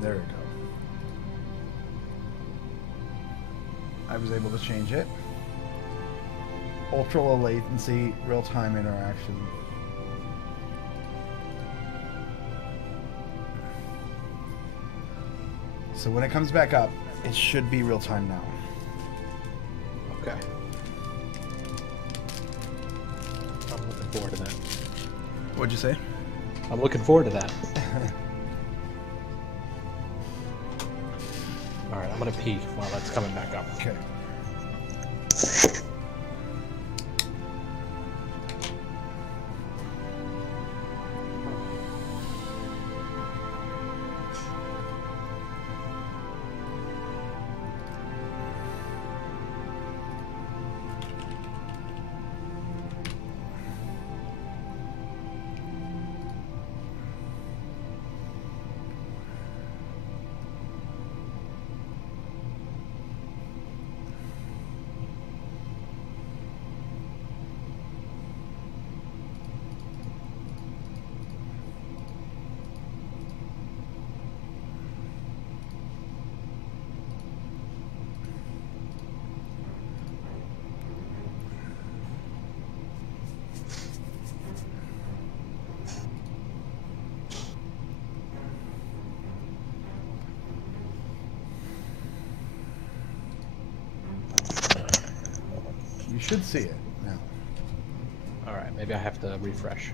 There we go. I was able to change it. Ultra low latency, real-time interaction. So when it comes back up, it should be real-time now. Okay. I'm looking forward to that. What'd you say? I'm looking forward to that. Alright, I'm gonna pee while that's coming back up. Okay. You should see it now. Alright, maybe I have to refresh.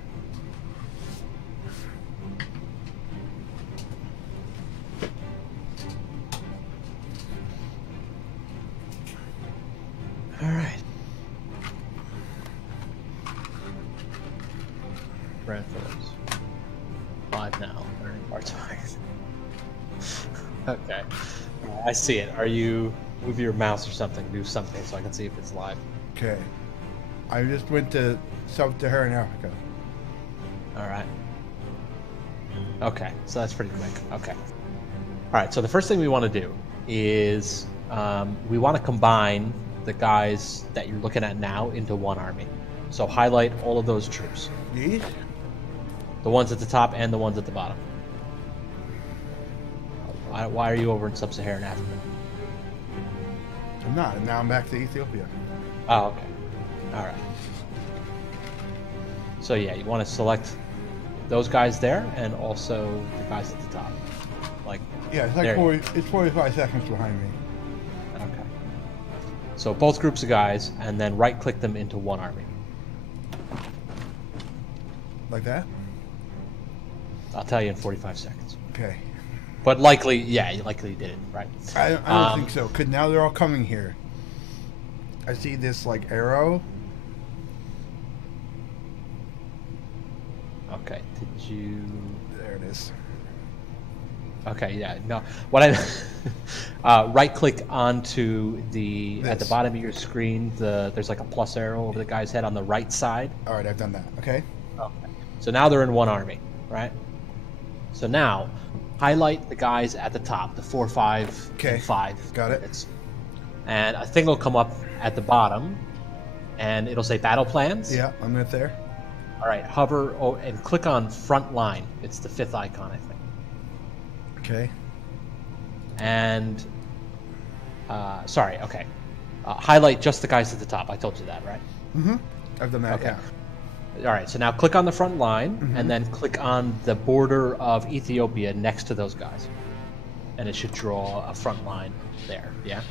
Alright. Brand Phillips. 5 now. Earning part-time. Okay. I see it. Are you... Move your mouse or something. Do something so I can see if it's live. Okay. I just went to Sub-Saharan Africa. Alright. Okay, so that's pretty quick. Okay. Alright, so the first thing we want to do is we want to combine the guys that you're looking at now into one army. So highlight all of those troops. These? The ones at the top and the ones at the bottom. Why are you over in Sub-Saharan Africa? I'm not, and now I'm back to Ethiopia. Oh, okay. Alright. So yeah, you want to select those guys there and also the guys at the top. Like, yeah, it's like 45 seconds behind me. Okay. So both groups of guys, and then right-click them into one army. Like that? I'll tell you in 45 seconds. Okay. But likely, yeah, you likely did it, right? I don't think so, because now they're all coming here. I see this, like, arrow. Okay, did you... There it is. Okay, yeah, no. What I... right-click onto the... This. At the bottom of your screen, there's like a plus arrow over the guy's head on the right side. All right, I've done that. Okay. Okay. So now they're in one army, right? So now, highlight the guys at the top, the 4, 5, Okay. and 5. Got it. And a thing will come up at the bottom, and it'll say battle plans. Yeah, I'm right there. All right, hover and click on front line. It's the 5th icon, I think. Okay. And, sorry, okay. Highlight just the guys at the top. I told you that, right? Mm-hmm. I've done that, Okay. yeah. All right, so now click on the front line, and then click on the border of Ethiopia next to those guys. And it should draw a front line there, yeah?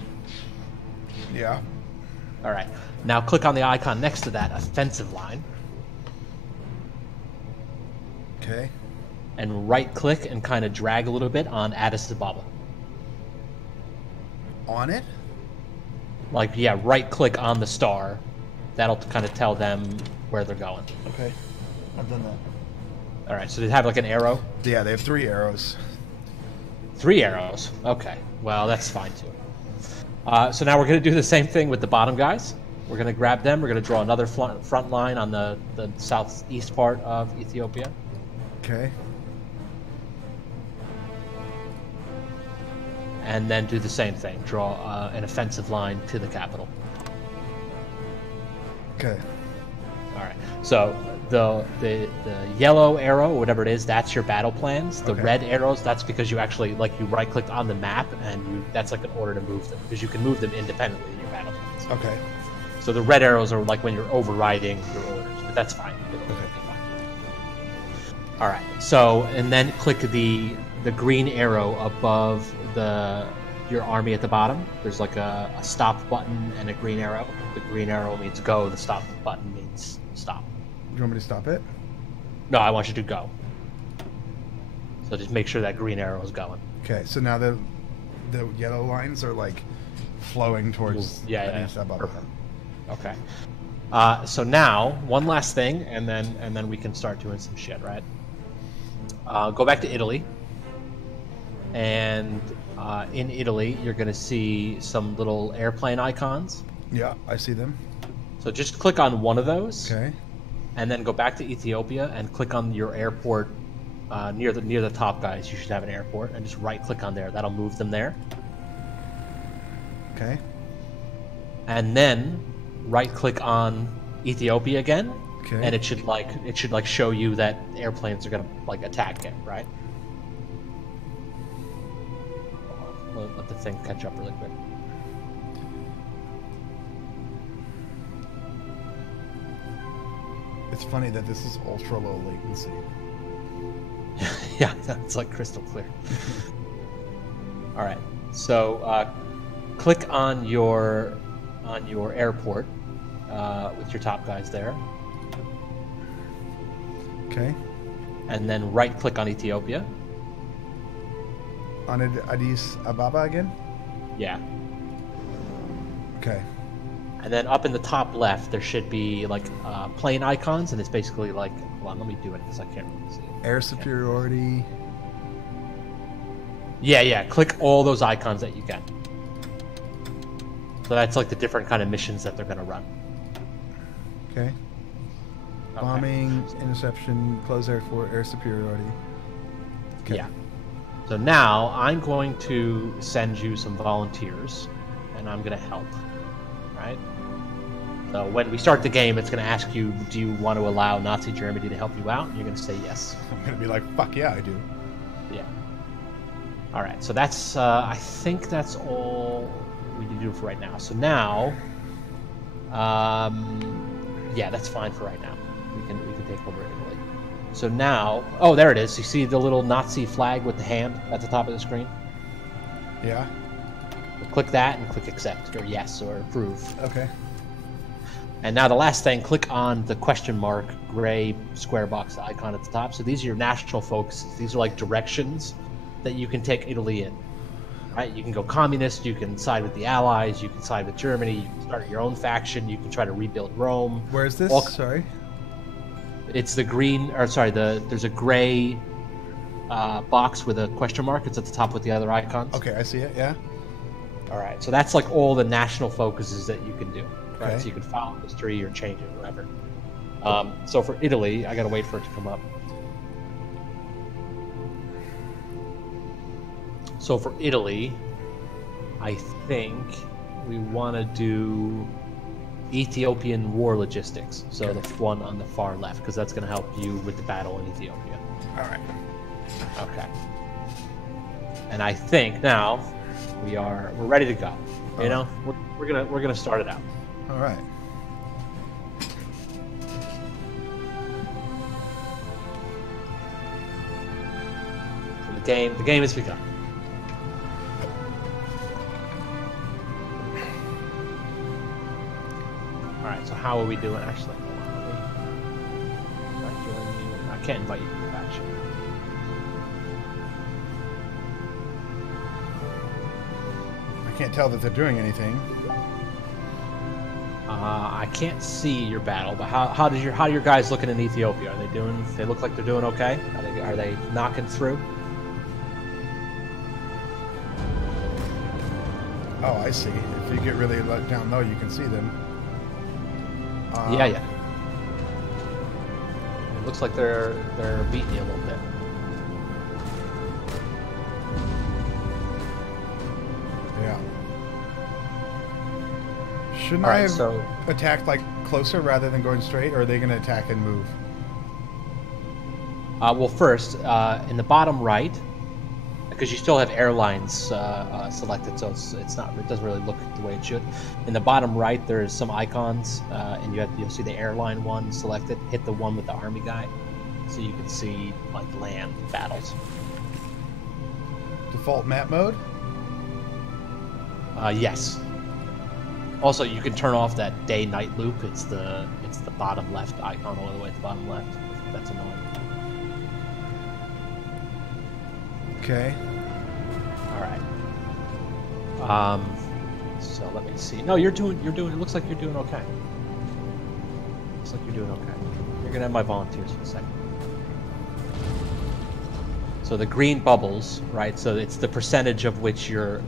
Yeah. All right, now click on the icon next to that, offensive line, Okay. and right-click and kind of drag a little bit on Addis Ababa. On it? Like, yeah, right-click on the star. That'll kind of tell them where they're going. Okay. I've done that. All right, so they have like an arrow? Yeah, they have 3 arrows. 3 arrows. Okay, well, that's fine too. So now we're going to do the same thing with the bottom guys. We're going to grab them. We're going to draw another front line on the southeast part of Ethiopia. Okay. And then do the same thing. Draw an offensive line to the capital. Okay. All right. So the yellow arrow, or whatever it is, that's your battle plans. The Okay. red arrows, that's because you actually like you right clicked on the map and that's like an order to move them because you can move them independently in your battle plans. Okay. So the red arrows are like when you're overriding your orders, but that's fine. It'll be fine. All right. So and then click the green arrow above your army at the bottom. There's like a stop button and a green arrow. The green arrow means go. The stop button means stop. You want me to stop it? No, I want you to go. So just make sure that green arrow is going. Okay, so now the yellow lines are like flowing towards Yeah. above. Perfect. Okay. So now one last thing, and then we can start doing some shit, right? Go back to Italy, and in Italy you're gonna see some little airplane icons. Yeah, I see them. So just click on one of those. Okay. And then go back to Ethiopia and click on your airport near the top, guys. You should have an airport, and just right click on there. That'll move them there. Okay. And then right click on Ethiopia again, Okay. and it should show you that airplanes are gonna like attack it, right? Let the thing catch up really quick. It's funny that this is ultra low latency. Yeah, that's like crystal clear. All right, so click on your airport with your top guys there, Okay. and then right click on Ethiopia. On Addis Ababa again? Yeah, Okay. and then up in the top left there should be like plane icons, and it's basically like, hold on, let me do it because I can't really see it. Air superiority. Yeah, click all those icons that you get. So that's like the different kind of missions that they're gonna run. Okay. Bombing, interception, close air for air superiority. Okay. Yeah. So now I'm going to send you some volunteers, and I'm going to help. Right? So when we start the game, it's going to ask you, do you want to allow Nazi Germany to help you out? And you're going to say yes. I'm gonna be like, fuck yeah, I do. Yeah. All right. So that's I think that's all we need to do for right now. So now, yeah, that's fine for right now. We can take over Italy. So now, oh, there it is. You see the little Nazi flag with the hand at the top of the screen? Yeah. Click that and click accept, or yes, or approve. Okay. And now the last thing, click on the question mark gray square box icon at the top. So these are your national focuses. These are like directions that you can take Italy in. Right? You can go communist, you can side with the Allies, you can side with Germany, you can start your own faction, you can try to rebuild Rome. Where is this? Sorry. It's the green, or sorry, there's a gray box with a question mark. It's at the top with the other icons. Okay, I see it, yeah. All right, so that's like all the national focuses that you can do. Right, Okay. so you can follow history or change it, whatever. So for Italy, I gotta wait for it to come up. So for Italy, I think we want to do Ethiopian war logistics. So the one on the far left, because that's going to help you with the battle in Ethiopia. All right. Okay. And I think now we're ready to go. You know, we're gonna start it out. All right. So the game has begun. All right. So how are we doing? Actually, hold on, I can't invite you to the faction. I can't tell that they're doing anything. I can't see your battle, but how are your guys looking in Ethiopia? Are they doing? They look like they're doing okay. Are they knocking through? Oh, I see. If you get really down low, you can see them. Yeah. It looks like they're beating you a little bit. Yeah. Shouldn't All I right, have so attacked like closer rather than going straight, or are they going to attack and move? Well, first, in the bottom right, because you still have airlines selected, so it's not. It doesn't really look the way it should. In the bottom right, there's some icons, and you'll see the airline one selected. Hit the one with the army guy, so you can see like land battles. Default map mode? Yes. Also, you can turn off that day-night loop. It's the bottom left icon all the way at the bottom left. If that's annoying. Okay. All right. So let me see. No, you're doing. It looks like you're doing okay. Looks like you're doing okay. You're gonna have my volunteers in a second. So the green bubbles, right? So it's the percentage of which you're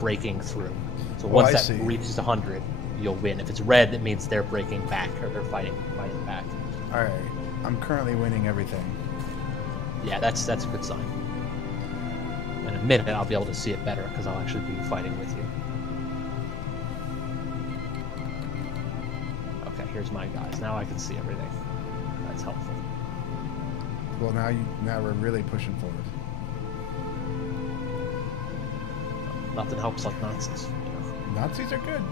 breaking through. So once that reaches 100, you'll win. If it's red, it means they're breaking back or they're fighting back. All right. I'm currently winning everything. Yeah, that's a good sign. In a minute, I'll be able to see it better because I'll actually be fighting with you. Okay, here's my guys. Now I can see everything. That's helpful. Well, now we're really pushing forward. Nothing helps like Nazis. You know? Nazis are good.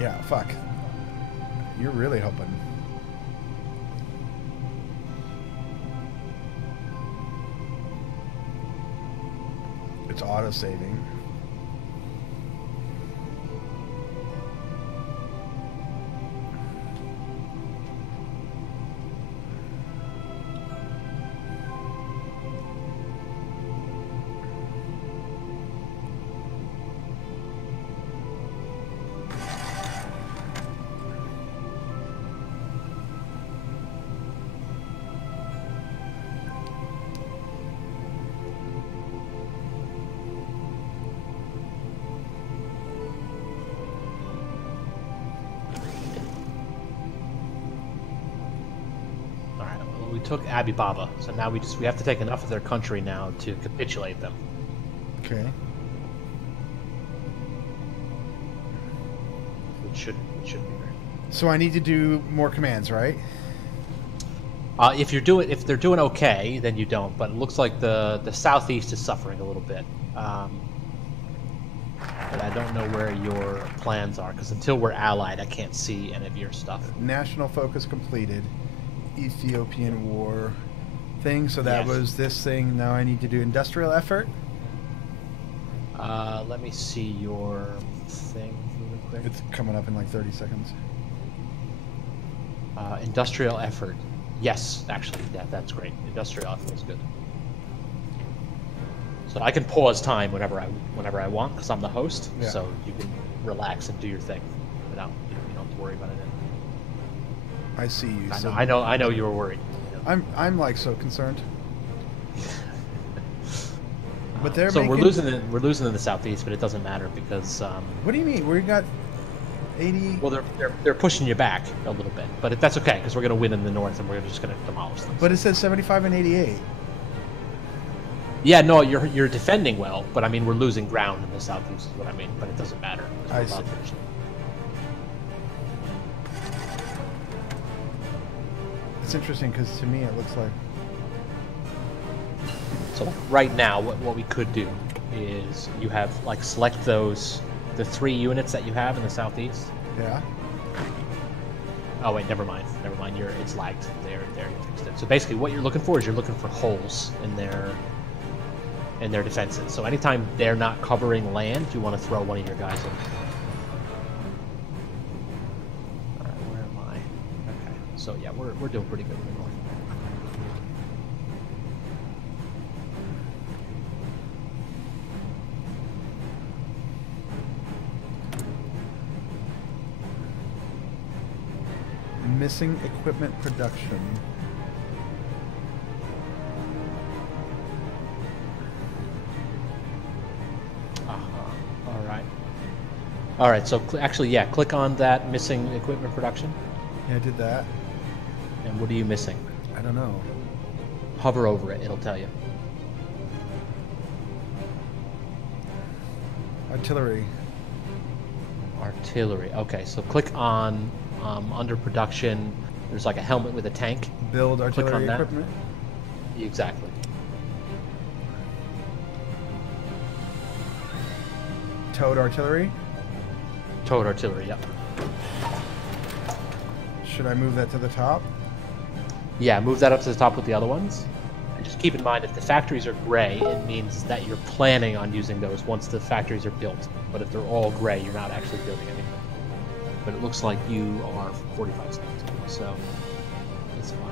Yeah, fuck. You're really hoping. It's auto-saving. We took Abu Baba, so now we have to take enough of their country now to capitulate them. Okay. It should be there. So I need to do more commands, right? If they're doing okay, then you don't. But it looks like the southeast is suffering a little bit. But I don't know where your plans are because until we're allied, I can't see any of your stuff. National focus completed. Ethiopian war thing. So that was this thing. Now I need to do industrial effort. Let me see your thing really quick. It's coming up in like 30 seconds. Industrial effort. Yes, actually, that's great. Industrial effort is good. So I can pause time whenever I want because I'm the host. Yeah. So you can relax and do your thing without you don't have to worry about it. I see you. I know you were worried. You know? I'm like so concerned. But they're so we're losing in the southeast, but it doesn't matter because. What do you mean? We got 80. Well, they're pushing you back a little bit, but that's okay because we're going to win in the north and we're just going to demolish them. But it says 75 and 88. Yeah, no, you're defending well, but I mean we're losing ground in the southeast is what I mean. But it doesn't matter. I see. It's interesting because to me it looks like. So right now, what we could do is you have select the 3 units that you have in the southeast. Yeah. Oh wait, never mind. It's lagged. There, you fixed it. So basically, what you're looking for is holes in their defenses. So anytime they're not covering land, you want to throw one of your guys in. So yeah, we're doing pretty good in the north. Missing equipment production. All right. So actually, yeah, click on that missing equipment production. Yeah, I did that. And what are you missing? I don't know. Hover over it, it'll tell you. Artillery. Artillery. Okay, so click on under production. There's like a helmet with a tank. Build Click on artillery that. equipment. Exactly. Towed artillery. Towed artillery. Yep. Should I move that to the top? Yeah, move that up to the top with the other ones. And just keep in mind, if the factories are gray, it means that you're planning on using those once the factories are built. But if they're all gray, you're not actually building anything. But it looks like you are 45 seconds away, so it's fine.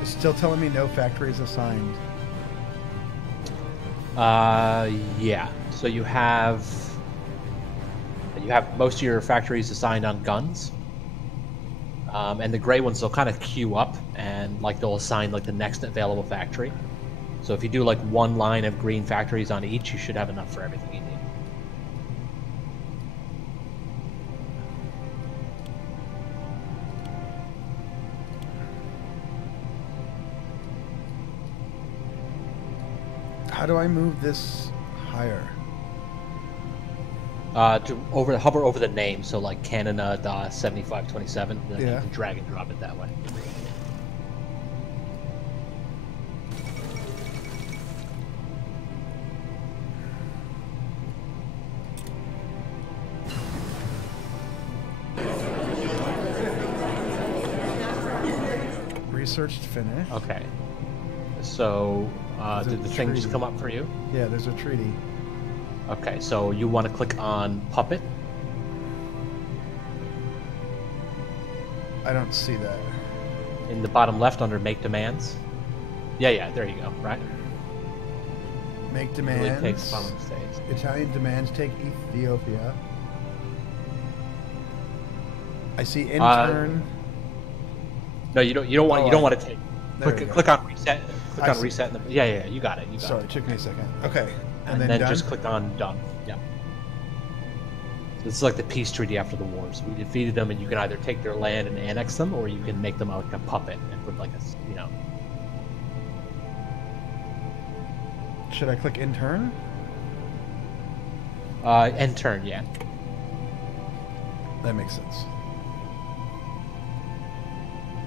It's still telling me no factories assigned. Yeah. So you have most of your factories assigned on guns, and the gray ones will kind of queue up and like they'll assign like the next available factory. So if you do like one line of green factories on each, you should have enough for everything you need. How do I move this higher? To hover over the name, so like Canada 7527, then you can drag and drop it that way. Researched finish. Okay. So, did the thing just come up for you? Yeah, there's a treaty. Okay, so you want to click on Puppet. I don't see that. In the bottom left under Make Demands. Yeah, there you go, right? Make demands. Really takes following states. Italian demands take Ethiopia. I see intern. No, you don't want to take. Click on reset. Click on reset. Yeah, you got it. Sorry, it took me a second. Okay, and then done? Just click on done. Yeah. So this is like the peace treaty after the wars. We defeated them, and you can either take their land and annex them, or you can make them like a puppet and put like a, you know. Should I click intern? Intern, yeah. That makes sense.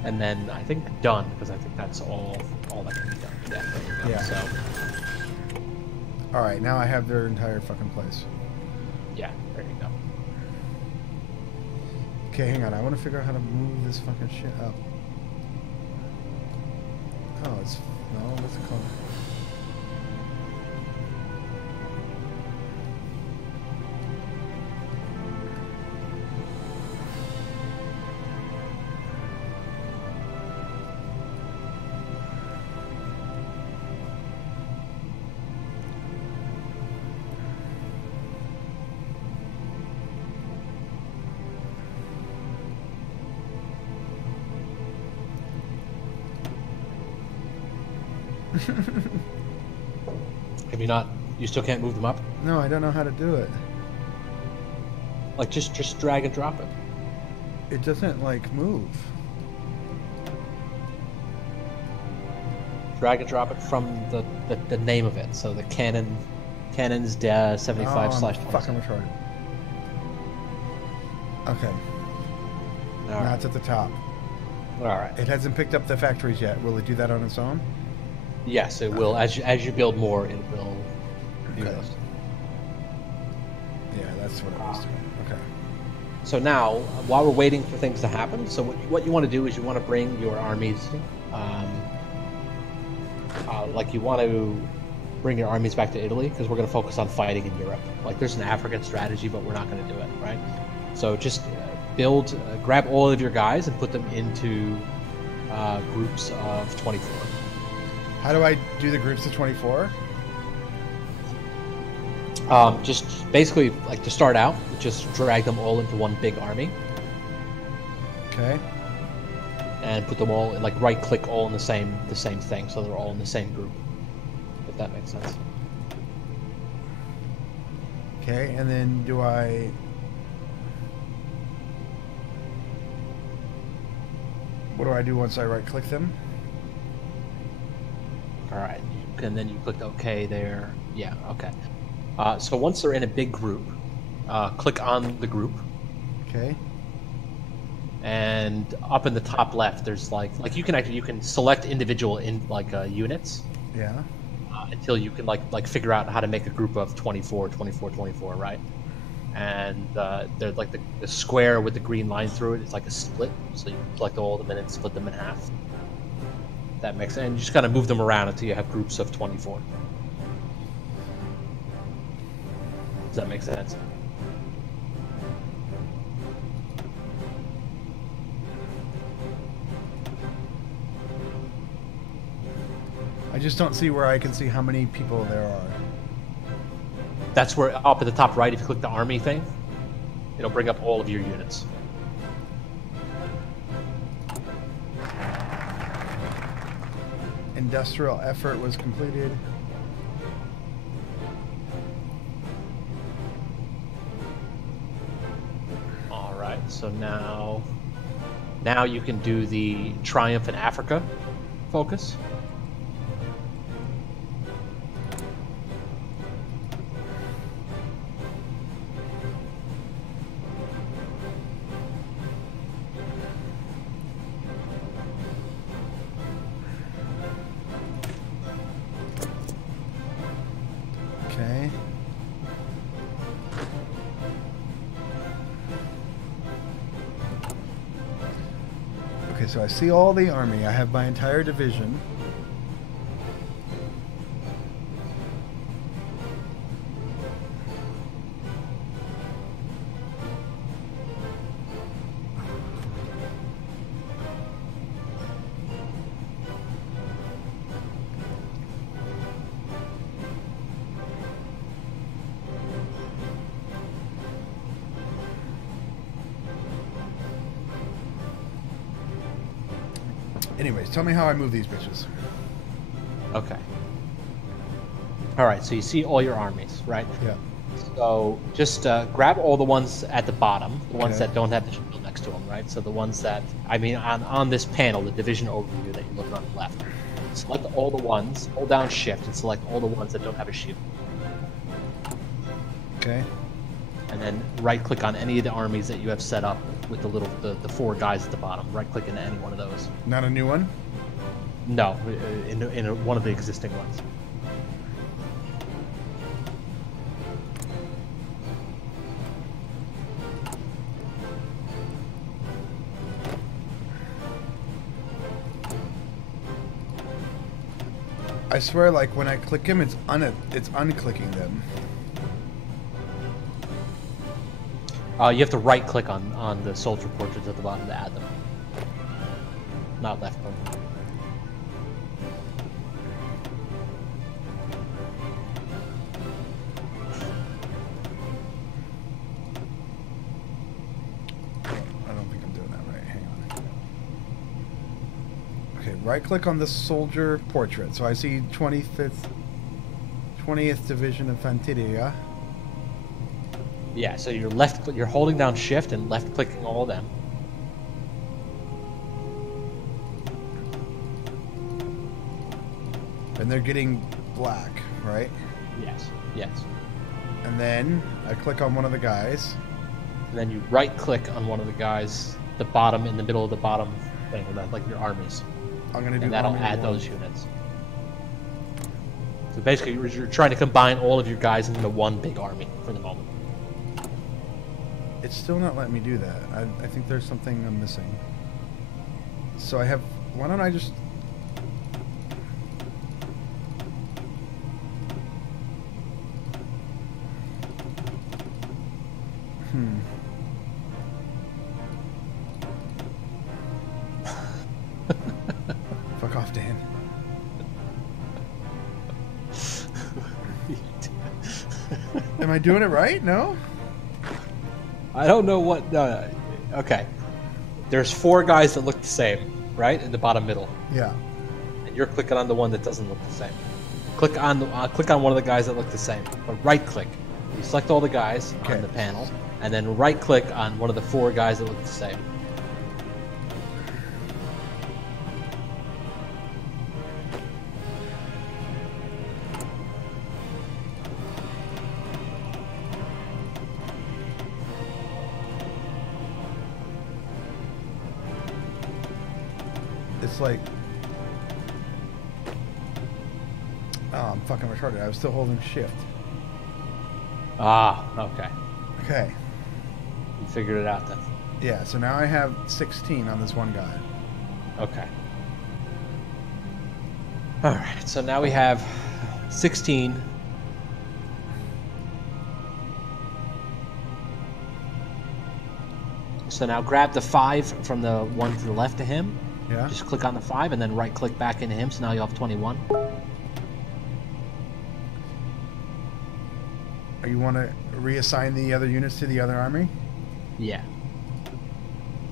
And then I think done, because I think that's all that can be done. Yeah, there you go. Yeah. So, all right, now I have their entire fucking place. yeah, there you go. Okay, hang on. I want to figure out how to move this fucking shit up. Oh, what's it called? Have you not? You still can't move them up? No, I don't know how to do it. Like just drag and drop it. It doesn't like move. Drag and drop it from the name of it. So the cannon's 75 slash. Fucking retarded. Okay. Now it's at the top. All right. It hasn't picked up the factories yet. Will it do that on its own? Yes, it will. As you build more, it will do Okay. those. Yeah, that's what I was doing. Okay. So now, while we're waiting for things to happen, so what you want to do is you want to bring your armies, like you want to bring your armies back to Italy, because we're going to focus on fighting in Europe. Like there's an African strategy, but we're not going to do it, right? So just grab all of your guys and put them into groups of 24. How do I do the groups of 24? Just basically, like to start out, just drag them all into one big army. Okay. And put them all, like right-click all in the same thing, so they're all in the same group. If that makes sense. Okay, and then do I... What do I do once I right-click them? All right, and then you click OK there. Yeah, okay. So once they're in a big group, click on the group. Okay. And up in the top left, there's like you can select individual units. Yeah. Until you can like figure out how to make a group of 24, 24, 24, right? And they're like the square with the green line through it. It's like a split, so you can select all of them and then split them in half. That makes sense. And you just kind of move them around until you have groups of 24. Does that make sense? I just don't see where I can see how many people there are. That's where, up at the top right, if you click the army thing, it'll bring up all of your units. Industrial effort was completed. All right, so now you can do the Triumph in Africa focus. Okay. Okay, so I see all the army. I have my entire division. Anyways, tell me how I move these bitches. Okay. All right, so you see all your armies, right? Yeah. So just grab all the ones at the bottom, the ones that don't have the shield next to them, right? So the ones that, I mean, on this panel, the division overview that you look on the left, select all the ones, hold down Shift, and select all the ones that don't have a shield. Okay. And then right-click on any of the armies that you have set up with the four guys at the bottom. Right-click into any one of those. Not a new one? No, in one of the existing ones. I swear, like, when I click him, it's unclicking them. You have to right-click on the soldier portraits at the bottom to add them. Not left one. I don't think I'm doing that right. Hang on. Okay, right-click on the soldier portrait. So I see 20th Division Infanteria. Yeah, so you're holding down Shift and left-clicking all of them. And they're getting black, right? Yes, yes. And then I click on one of the guys. And then you right-click on one of the guys, the bottom, in the middle of the bottom thing, like your armies. I'm gonna do. And that'll add those units. So basically, you're trying to combine all of your guys into one big army for the moment. It's still not letting me do that. I think there's something I'm missing. So I have... Why don't I just... Fuck off, Dan. Am I doing it right? No? I don't know what... No. Okay. There's four guys that look the same, right? In the bottom middle. Yeah. And you're clicking on the one that doesn't look the same. Click on one of the guys that look the same, but right-click You select all the guys on the panel, and then right-click on one of the 4 guys that look the same. It's like... Oh, I'm fucking retarded. I was still holding shift. Ah, okay. Okay. You figured it out then. Yeah, so now I have 16 on this one guy. Okay. Alright, so now we have 16. So now grab the 5 from the one to the left of him. Yeah. Just click on the 5 and then right-click back into him, so now you'll have 21. You want to reassign the other units to the other army? Yeah.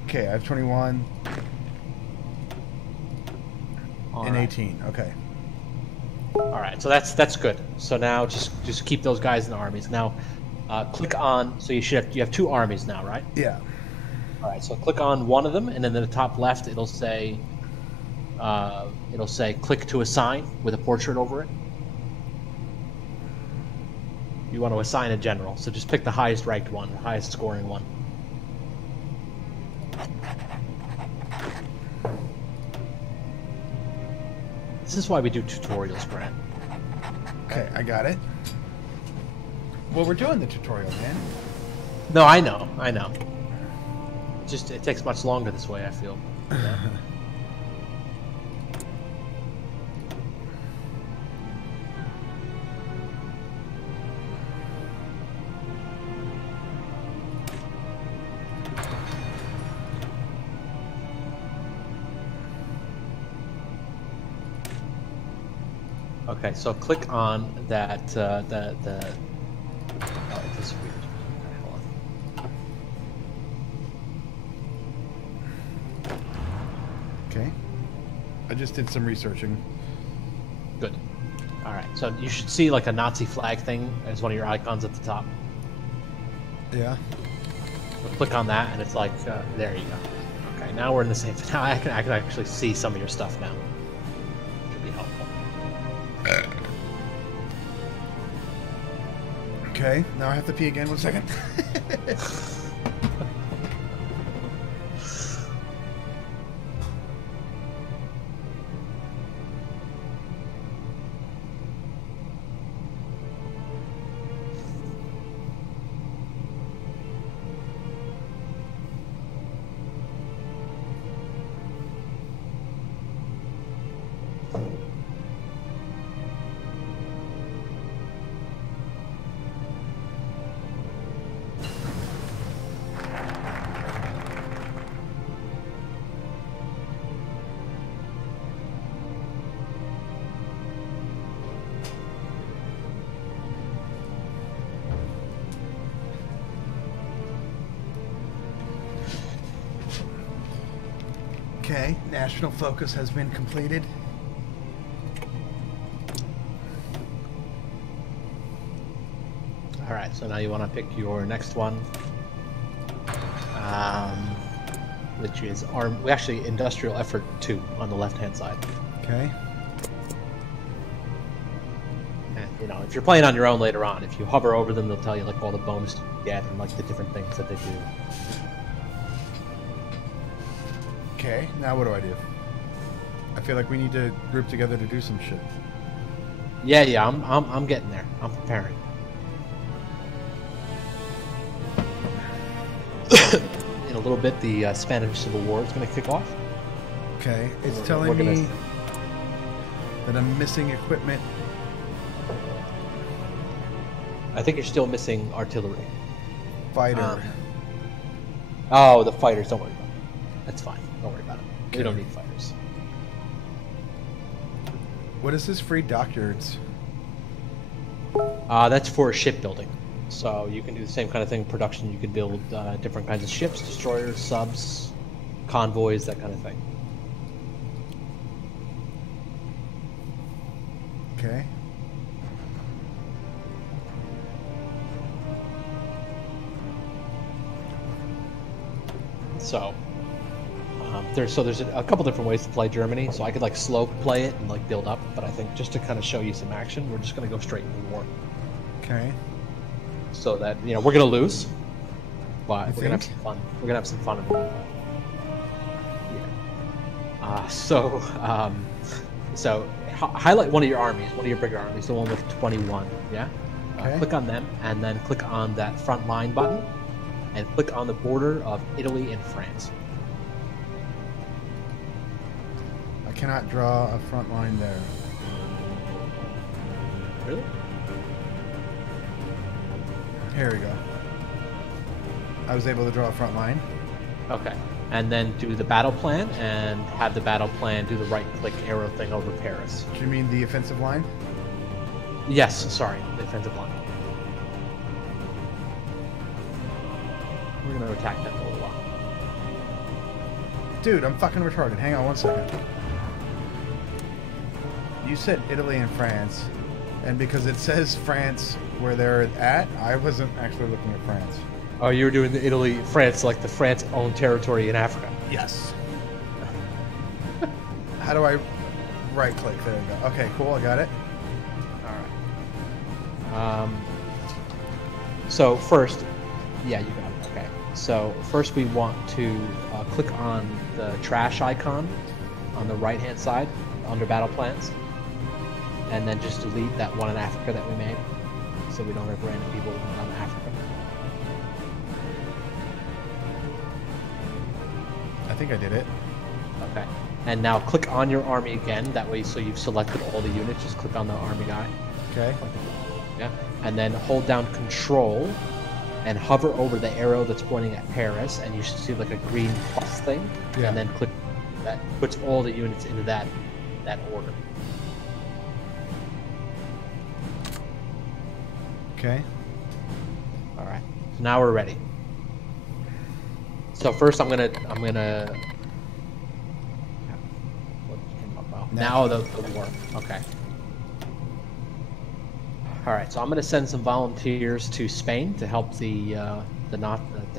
Okay, I have 21 and right. 18. Okay. All right, so that's good. So now just keep those guys in the armies. Now, click on. So you have 2 armies now, right? Yeah. All right, so click on one of them, and then in the top left, it'll say click to assign with a portrait over it. You want to assign a general, so just pick the highest ranked one, the highest scoring one. This is why we do tutorials, Grant. Okay, I got it. Well, we're doing the tutorial, man. No, I know. Just it takes much longer this way, I feel. Yeah. Okay, so click on that. Oh, this is weird. Okay, hold on. Okay. I just did some researching. Good. All right, so you should see like a Nazi flag thing as one of your icons at the top. Yeah. So click on that, and it's like there you go. Okay, now we're in the same. Now I can actually see some of your stuff now. Should be helpful. Okay, now I have to pee again. 1 second. Okay, national focus has been completed. All right, so now you want to pick your next one, which is industrial effort 2 on the left-hand side. Okay. And, if you're playing on your own later on, if you hover over them, they'll tell you like all the bonus you get and like the different things that they do. Okay, now what do I do? I feel like we need to group together to do some shit. Yeah, I'm getting there. I'm preparing. In a little bit, the Spanish Civil War is going to kick off. Okay, it's telling me that I'm missing equipment. I think you're still missing artillery. Fighter. Oh, the fighters. Don't worry about it. That's fine. Don't worry about it. Okay. We don't need fighters. What is this free dockyards? That's for shipbuilding. So you can do the same kind of thing. Production. You can build different kinds of ships, destroyers, subs, convoys, that kind of thing. Okay. So there's a couple different ways to play Germany. So I could like slow play it and like build up, but I think just to kind of show you some action, we're just gonna go straight into war. Okay. So that we're gonna lose, but we're gonna have some fun. We're gonna have some fun. Yeah. So highlight one of your armies, one of your bigger armies, the one with 21. Yeah. Okay. Click on them, and then click on that front line button, and click on the border of Italy and France. I cannot draw a front line there. Really? Here we go. I was able to draw a front line. Okay. And then do the battle plan, and have the battle plan do the right-click arrow thing over Paris. Do you mean the offensive line? Yes, sorry, the offensive line. We're going to attack them in a little while. Dude, I'm fucking retarded. Hang on one second. You said Italy and France, and because it says France where they're at, I wasn't actually looking at France. Oh, you were doing the Italy, France, like the France-owned territory in Africa. Yes. How do I right-click? There we go. Okay, cool. I got it. All right. So first, yeah, you got it. Okay. So first we want to click on the trash icon on the right-hand side under battle plans, and then just delete that one in Africa that we made, so we don't have random people on Africa. I think I did it. Okay. And now click on your army again. That way, so you've selected all the units. Just click on the army guy. Okay. Yeah. And then hold down Control and hover over the arrow that's pointing at Paris, and you should see like a green plus thing. Yeah. And then click. That puts all the units into that order. Okay. All right. So now we're ready. So first, I'm gonna. What came up? Oh, now the war. Okay. All right. So I'm gonna send some volunteers to Spain to help the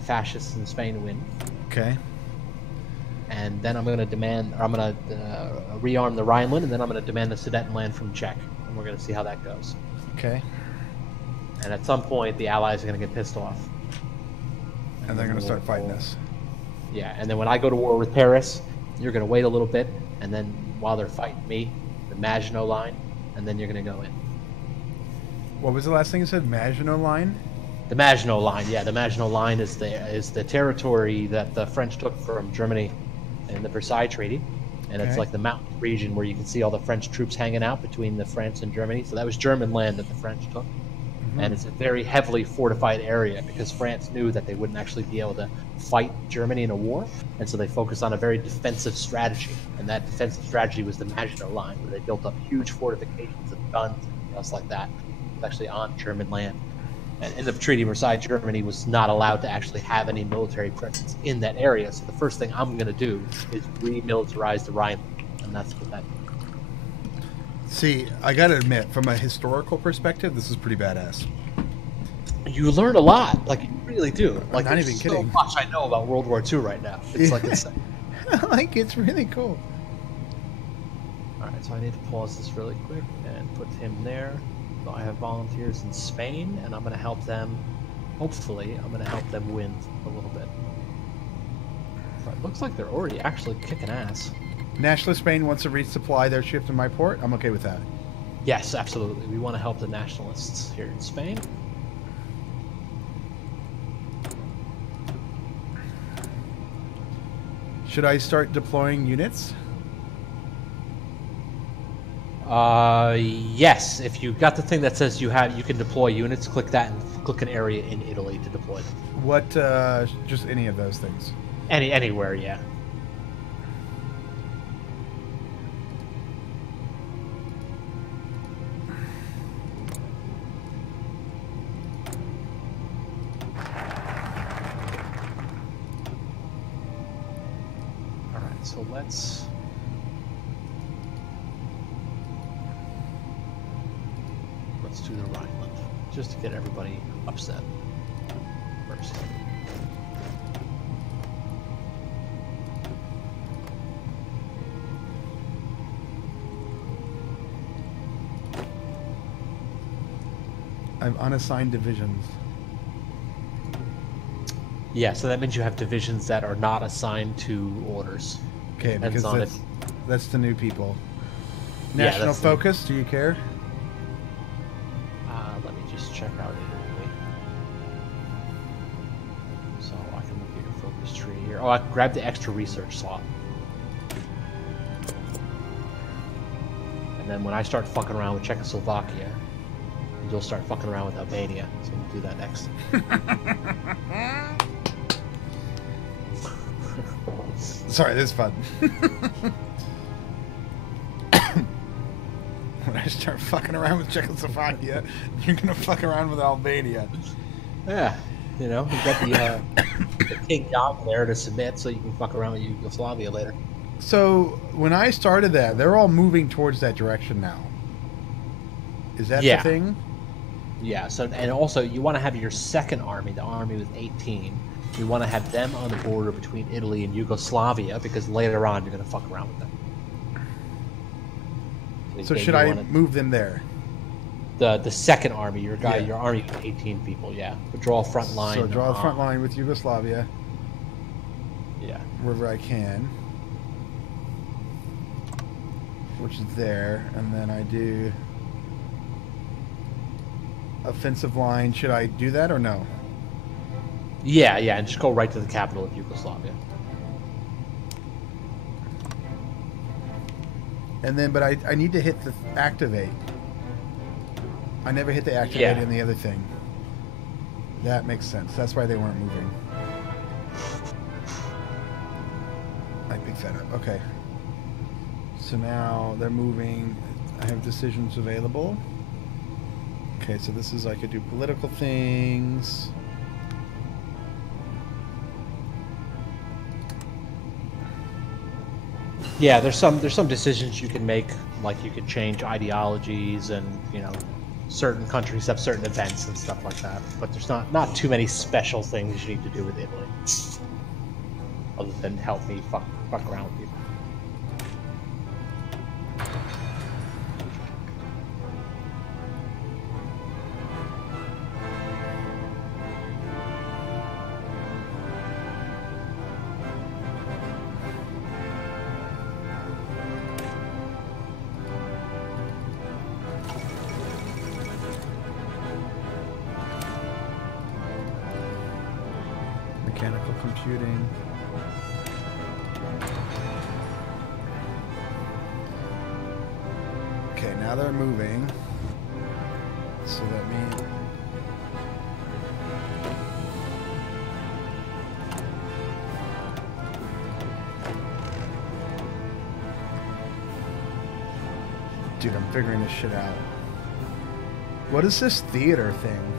fascists in Spain win. Okay. And then I'm gonna rearm the Rhineland, and then I'm gonna demand the Sudetenland from Czech, and we're gonna see how that goes. Okay. And at some point, the Allies are gonna get pissed off. And they're gonna start fighting us. Yeah, and then when I go to war with Paris, you're going to wait a little bit, and then while they're fighting me, the Maginot Line, and then you're going to go in. What was the last thing you said? Maginot Line? The Maginot Line, yeah, the Maginot Line is the territory that the French took from Germany in the Versailles Treaty, and it's like the mountain region where you can see all the French troops hanging out between the France and Germany. So that was German land that the French took. And it's a very heavily fortified area because France knew that they wouldn't actually be able to fight Germany in a war, and so they focused on a very defensive strategy. And that defensive strategy was the Maginot Line, where they built up huge fortifications and guns and stuff like that. It was actually on German land. And in the Treaty of Versailles, Germany was not allowed to actually have any military presence in that area. So the first thing I'm going to do is remilitarize the Rhineland, and that's what that means. See, I gotta admit, from a historical perspective, this is pretty badass. You learn a lot, like you really do. Like, not even kidding. So much I know about World War II right now. It's like it's like it's really cool. All right, so I need to pause this really quick and put him there. So I have volunteers in Spain, and I'm going to help them. Hopefully, I'm going to help them win a little bit. So it looks like they're already actually kicking ass. Nationalist Spain wants to resupply their ship to my port. I'm okay with that. Yes, absolutely. We want to help the nationalists here in Spain. Should I start deploying units? Yes. If you got the thing that says you can deploy units, click that and click an area in Italy to deploy them. What? Just any of those things? Anywhere, yeah. So let's do the Rhineland, just to get everybody upset first. I have unassigned divisions. Yeah, so that means you have divisions that are not assigned to orders. Okay, because that's the new people. National yeah, focus, do you care? Let me just check out Italy. So I can look at your focus tree here. Oh, I can grab the extra research slot. And then when I start fucking around with Czechoslovakia, you'll start fucking around with Albania. So you can do that next. Sorry, this is fun. When I start fucking around with Czechoslovakia, you're gonna fuck around with Albania. Yeah, you know, you got the King Dom there to submit, so you can fuck around with Yugoslavia later. So when I started that, they're all moving towards that direction now. Is that the thing? Yeah. So and also you want to have your second army, the army with 18. You want to have them on the border between Italy and Yugoslavia because later on you're going to fuck around with them. So should I move them there? The second army, your army with 18 people, yeah. But draw a front line. So draw a front line with Yugoslavia. Yeah. Wherever I can. Which is there. And then I do offensive line. Should I do that or no? Yeah, and just go right to the capital of Yugoslavia. And then, but I need to hit the activate. I never hit the activate in the other thing. That makes sense. That's why they weren't moving. I picked that up. Okay. So now they're moving. I have decisions available. Okay, so this is I could do political things. Yeah, there's some decisions you can make, like you could change ideologies and, you know, certain countries have certain events and stuff like that. But there's not too many special things you need to do with Italy. Other than help me fuck around with people. Mechanical computing. Okay, now they're moving. So that means... Dude, I'm figuring this shit out. What is this theater thing?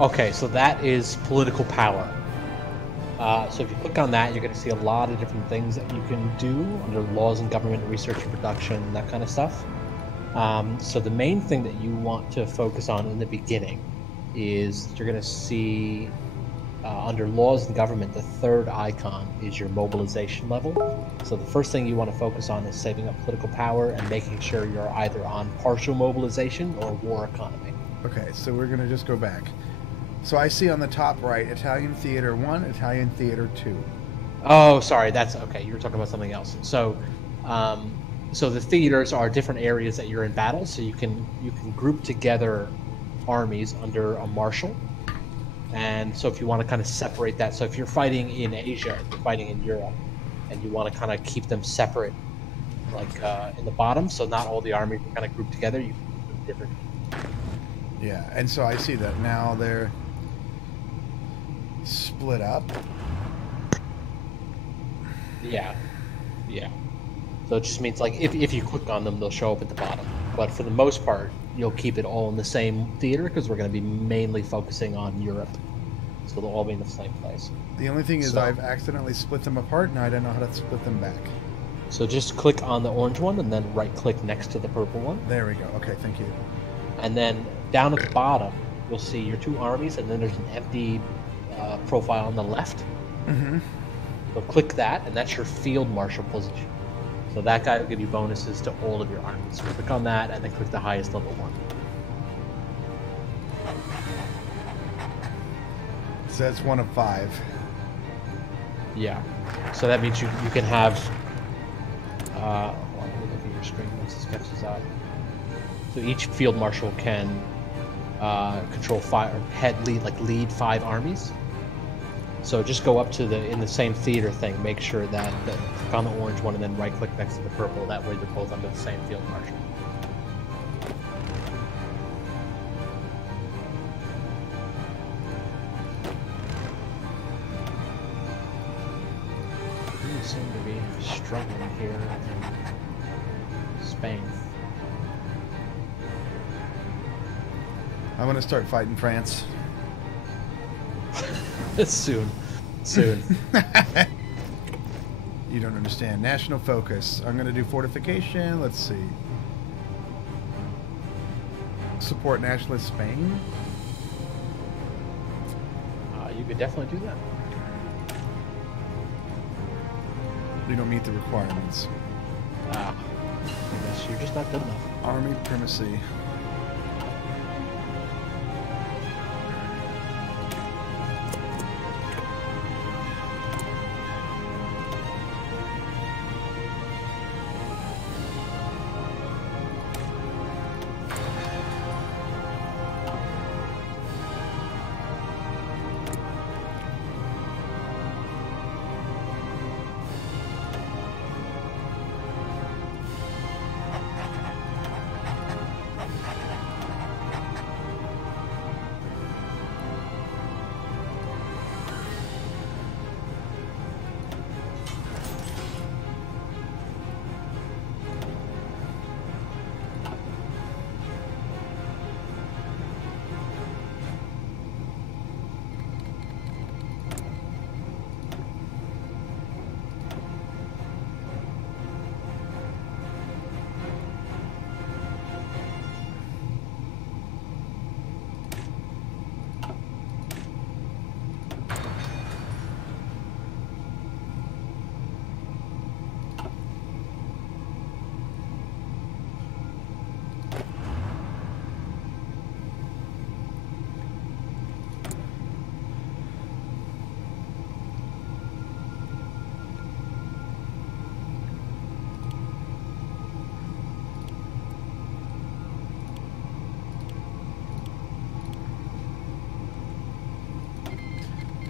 Okay, so that is political power. So if you click on that, you're going to see a lot of different things that you can do under laws and government research and production, that kind of stuff. So the main thing that you want to focus on in the beginning is you're going to see under laws and government, the third icon is your mobilization level. So the first thing you want to focus on is saving up political power and making sure you're either on partial mobilization or war economy. Okay, so we're going to just go back. So I see on the top right, Italian Theater 1, Italian Theater 2. Oh, sorry, that's okay. You were talking about something else. So, so the theaters are different areas that you're in battle. So you can group together armies under a marshal. And so if you want to kind of separate that, so if you're fighting in Asia, if you're fighting in Europe, and you want to kind of keep them separate, like in the bottom, so not all the armies are kind of grouped together, you can keep them different. Yeah, and so I see that now they're split up. Yeah. So it just means like if you click on them, they'll show up at the bottom. But for the most part, you'll keep it all in the same theater because we're going to be mainly focusing on Europe. So they'll all be in the same place. The only thing is I've accidentally split them apart and I don't know how to split them back. So just click on the orange one and then right click next to the purple one. There we go. Okay, thank you. And then down at the bottom, you'll see your two armies and then there's an empty profile on the left. Mm-hmm. So click that and that's your field marshal position. So that guy will give you bonuses to all of your armies. So click on that and then click the highest level one. So that's 1 of 5. Yeah. So that means you can have. Hold on, let me look at your screen once the sketch is up. So each field marshal can control 5 or lead 5 armies. So just go up to in the same theater thing. Make sure that click on the orange one and then right click next to the purple. That way they're both under the same field marshal. You seem to be struggling here in Spain. I'm gonna start fighting France. Soon. You don't understand. National focus. I'm gonna do fortification. Let's see. Support nationalist Spain. You could definitely do that. We don't meet the requirements. I guess you're just not good enough. Army primacy.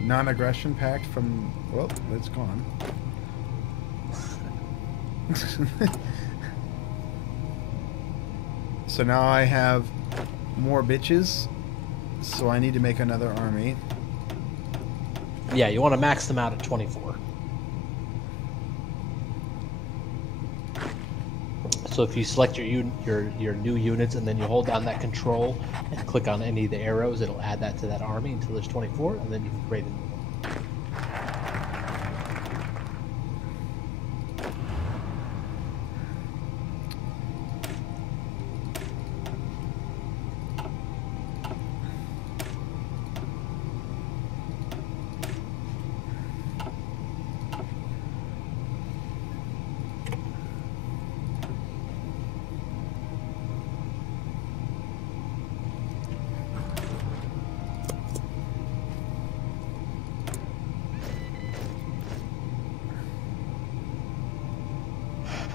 Non-aggression pact from... Well, it's gone. So now I have more bitches. So I need to make another army. Yeah, you want to max them out at 24. So if you select your new units and then you hold down that control and click on any of the arrows, it'll add that to that army until there's 24, and then you can create a new one.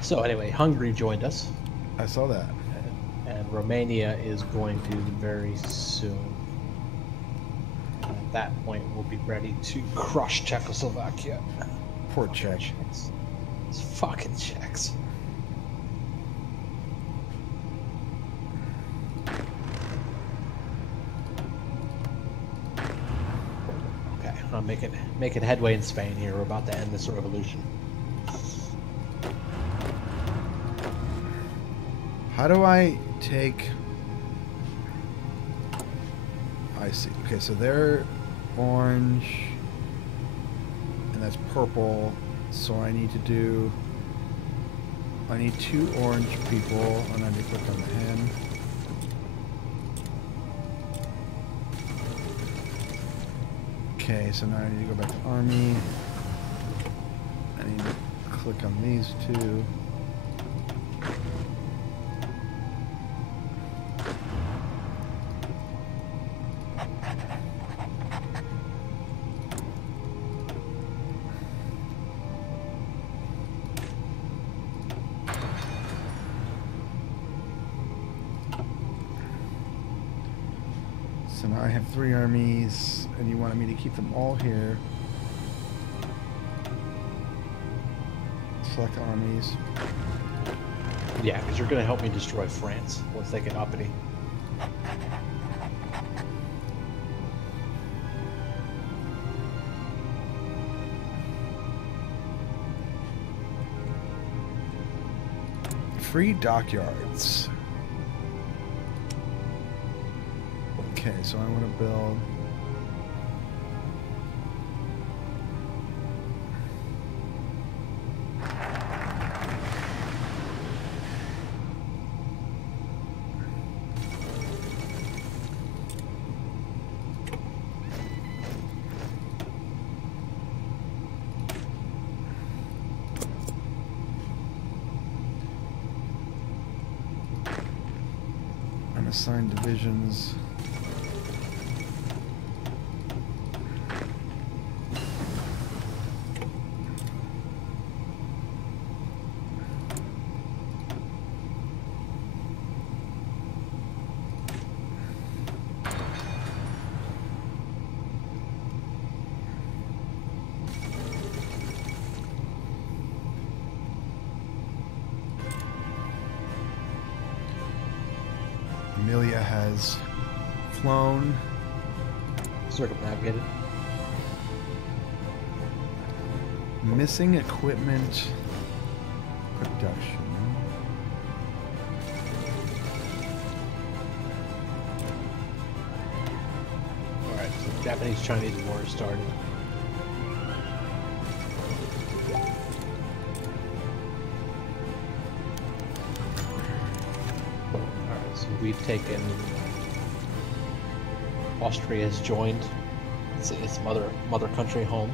So anyway, Hungary joined us. I saw that. And Romania is going to very soon. And at that point, we'll be ready to crush Czechoslovakia. Poor Czech. It's fucking Czechs. Okay, I'm making headway in Spain here. We're about to end this revolution. How do I take... I see. Okay, so they're orange, and that's purple, so I need to do... I need 2 orange people, and I need to click on the hen. Okay, so now I need to go back to army. I need to click on these 2. So now I have 3 armies, and you wanted me to keep them all here. Select armies. Yeah, because you're going to help me destroy France once they get uppity. Free dockyards. Okay, so I want to build... Assign divisions. Amelia has flown. Circumnavigated. Missing equipment production. Alright, so Japanese-Chinese war started. Alright, so we've taken... Austria has joined its mother country home,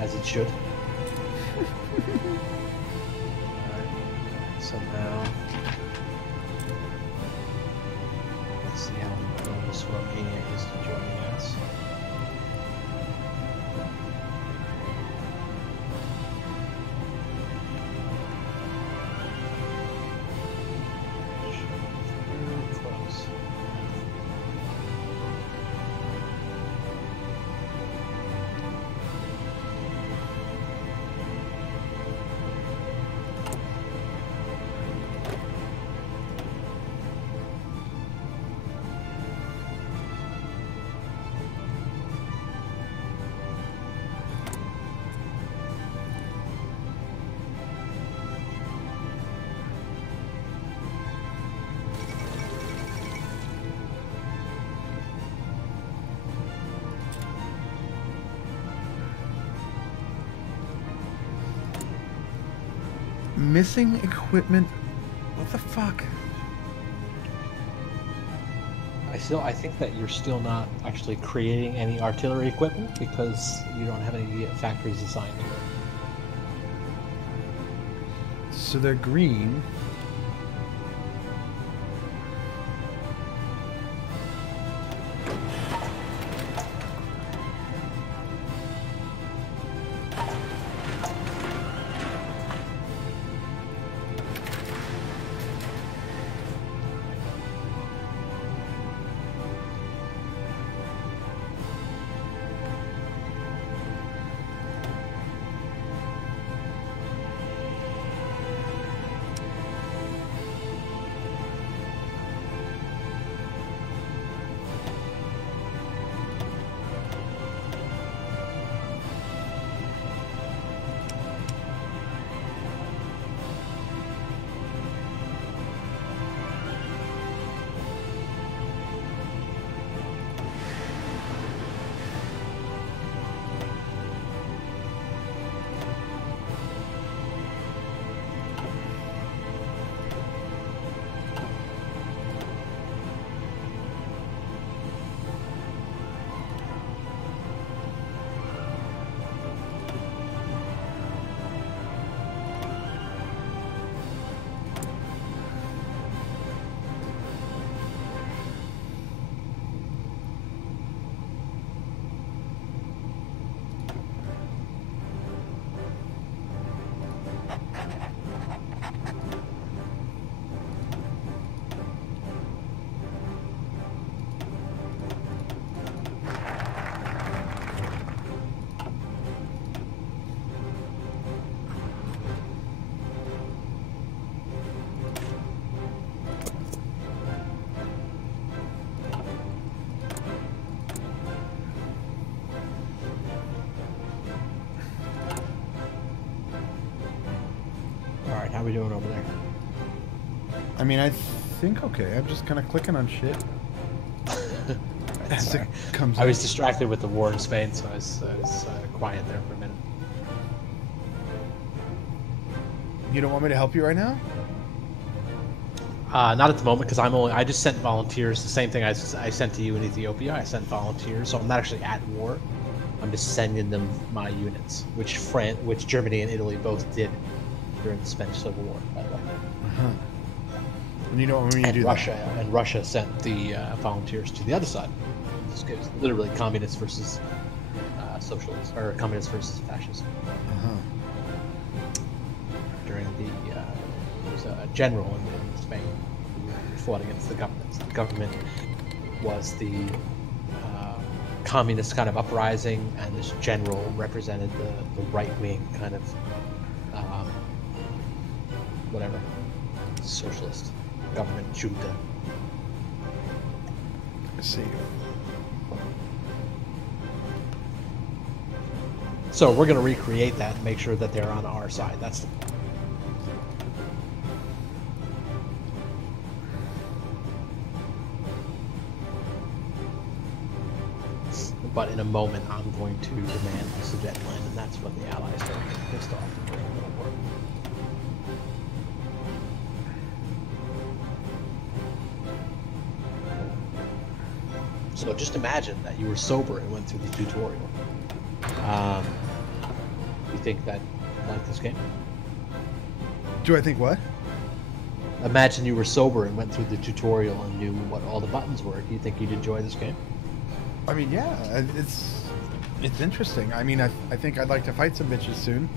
as it should. Alright, so now... Let's see how close Romania is to joining us. Very close. Missing equipment? What the fuck? I think that you're still not actually creating any artillery equipment because you don't have any factories assigned to it. So they're green. How are we doing over there? I mean, I think okay. I'm just kind of clicking on shit as it comes. I was distracted with the war in Spain, so I was quiet there for a minute. You don't want me to help you right now? Not at the moment, because I just sent volunteers. The same thing I sent to you in Ethiopia. I sent volunteers, so I'm not actually at war. I'm just sending them my units, which Germany and Italy both did during the Spanish Civil War, by the way. Uh-huh. And you don't want me to do Russia, that? And Russia sent the volunteers to the other side. This is literally communists versus socialists, or communists versus fascists. Uh-huh. During there was a general in Spain who fought against the government. The government was the communist kind of uprising, and this general represented the right-wing kind of whatever socialist government junta. I see. So we're going to recreate that and make sure that they're on our side. That's the point. But in a moment, I'm going to demand the Sudetenland, and that's when the Allies start getting pissed off. So just imagine that you were sober and went through the tutorial. You think that you like this game? Do I think what? Imagine you were sober and went through the tutorial and knew what all the buttons were. Do you think you'd enjoy this game? I mean, yeah, it's interesting. I mean, I think I'd like to fight some bitches soon.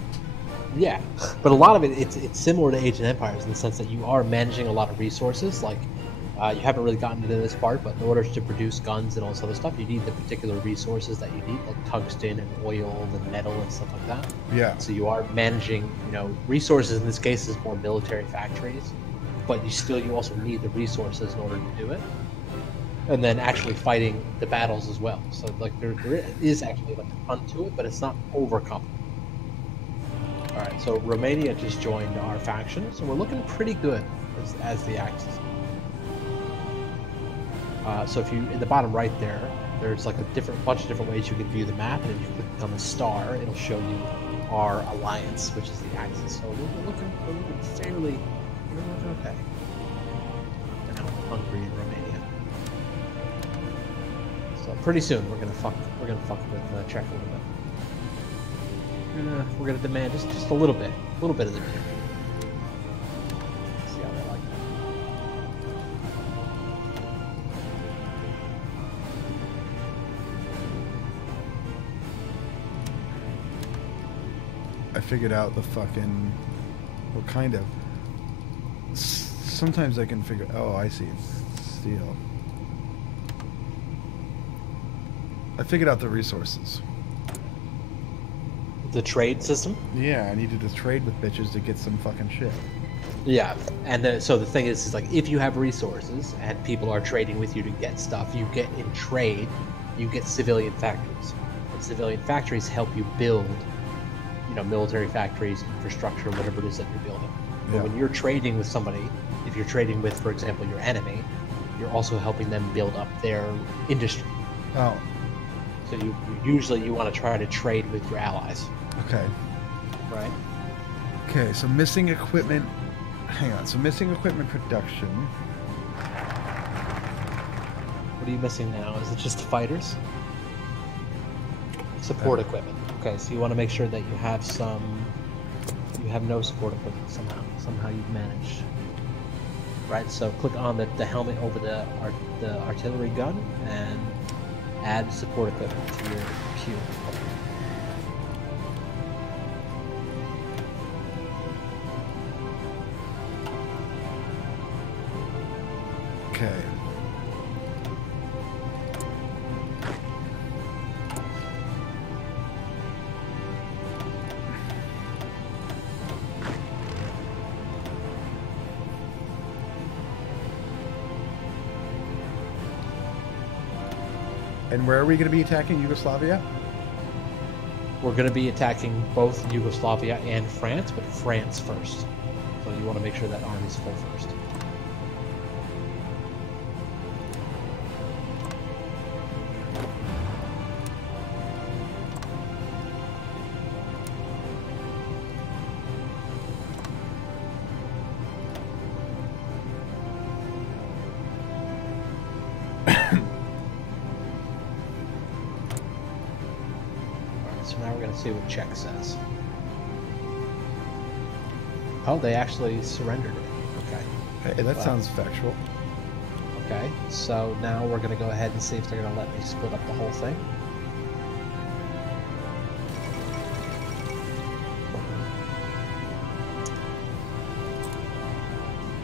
Yeah, but a lot of it's similar to Age of Empires in the sense that you are managing a lot of resources. Like, you haven't really gotten into this part, but in order to produce guns and all this other stuff, you need the particular resources that you need, like tungsten and oil and metal and stuff like that. Yeah. So you are managing, resources. In this case, is more military factories, but you also need the resources in order to do it. And then actually fighting the battles as well. So like there is actually like fun to it, but it's not overcomplicated. All right, so Romania just joined our faction, so we're looking pretty good as the Axis. So if you in the bottom right there's like a bunch of different ways you can view the map, and if you click on the star, it'll show you our alliance, which is the Axis. So we're looking fairly, we're looking okay. And now Hungary and Romania. So pretty soon we're gonna fuck with Czech a little bit. We're gonna demand just a little bit of the deal. See how they like that. I figured out the fucking, well, kind of. Sometimes I can figure. Oh, I see. Steel. I figured out the resources. The trade system? Yeah, I needed to trade with bitches to get some fucking shit. Yeah, and so the thing is like if you have resources and people are trading with you to get stuff, you get in trade, you get civilian factories. And civilian factories help you build, military factories, infrastructure, whatever it is that you're building. But Yeah. when you're trading with somebody, if you're trading with, for example, your enemy, you're also helping them build up their industry. Oh, So you usually want to try to trade with your allies. okay. Right. Okay, so missing equipment. Hang on. So missing equipment production. What are you missing now? Is it just the fighters? Support equipment. Okay, so you want to make sure that you have no support equipment somehow. Somehow you've managed. Right, so click on the helmet over the artillery gun and add support equipment to your queue. Okay. And where are we going to be attacking? Yugoslavia? We're going to be attacking both Yugoslavia and France, but France first. So you want to make sure that army's full first. So now we're going to see what Czech says. Oh, they actually surrendered it. Okay. Hey, that sounds factual. Okay, so now we're going to go ahead and see if they're going to let me split up the whole thing.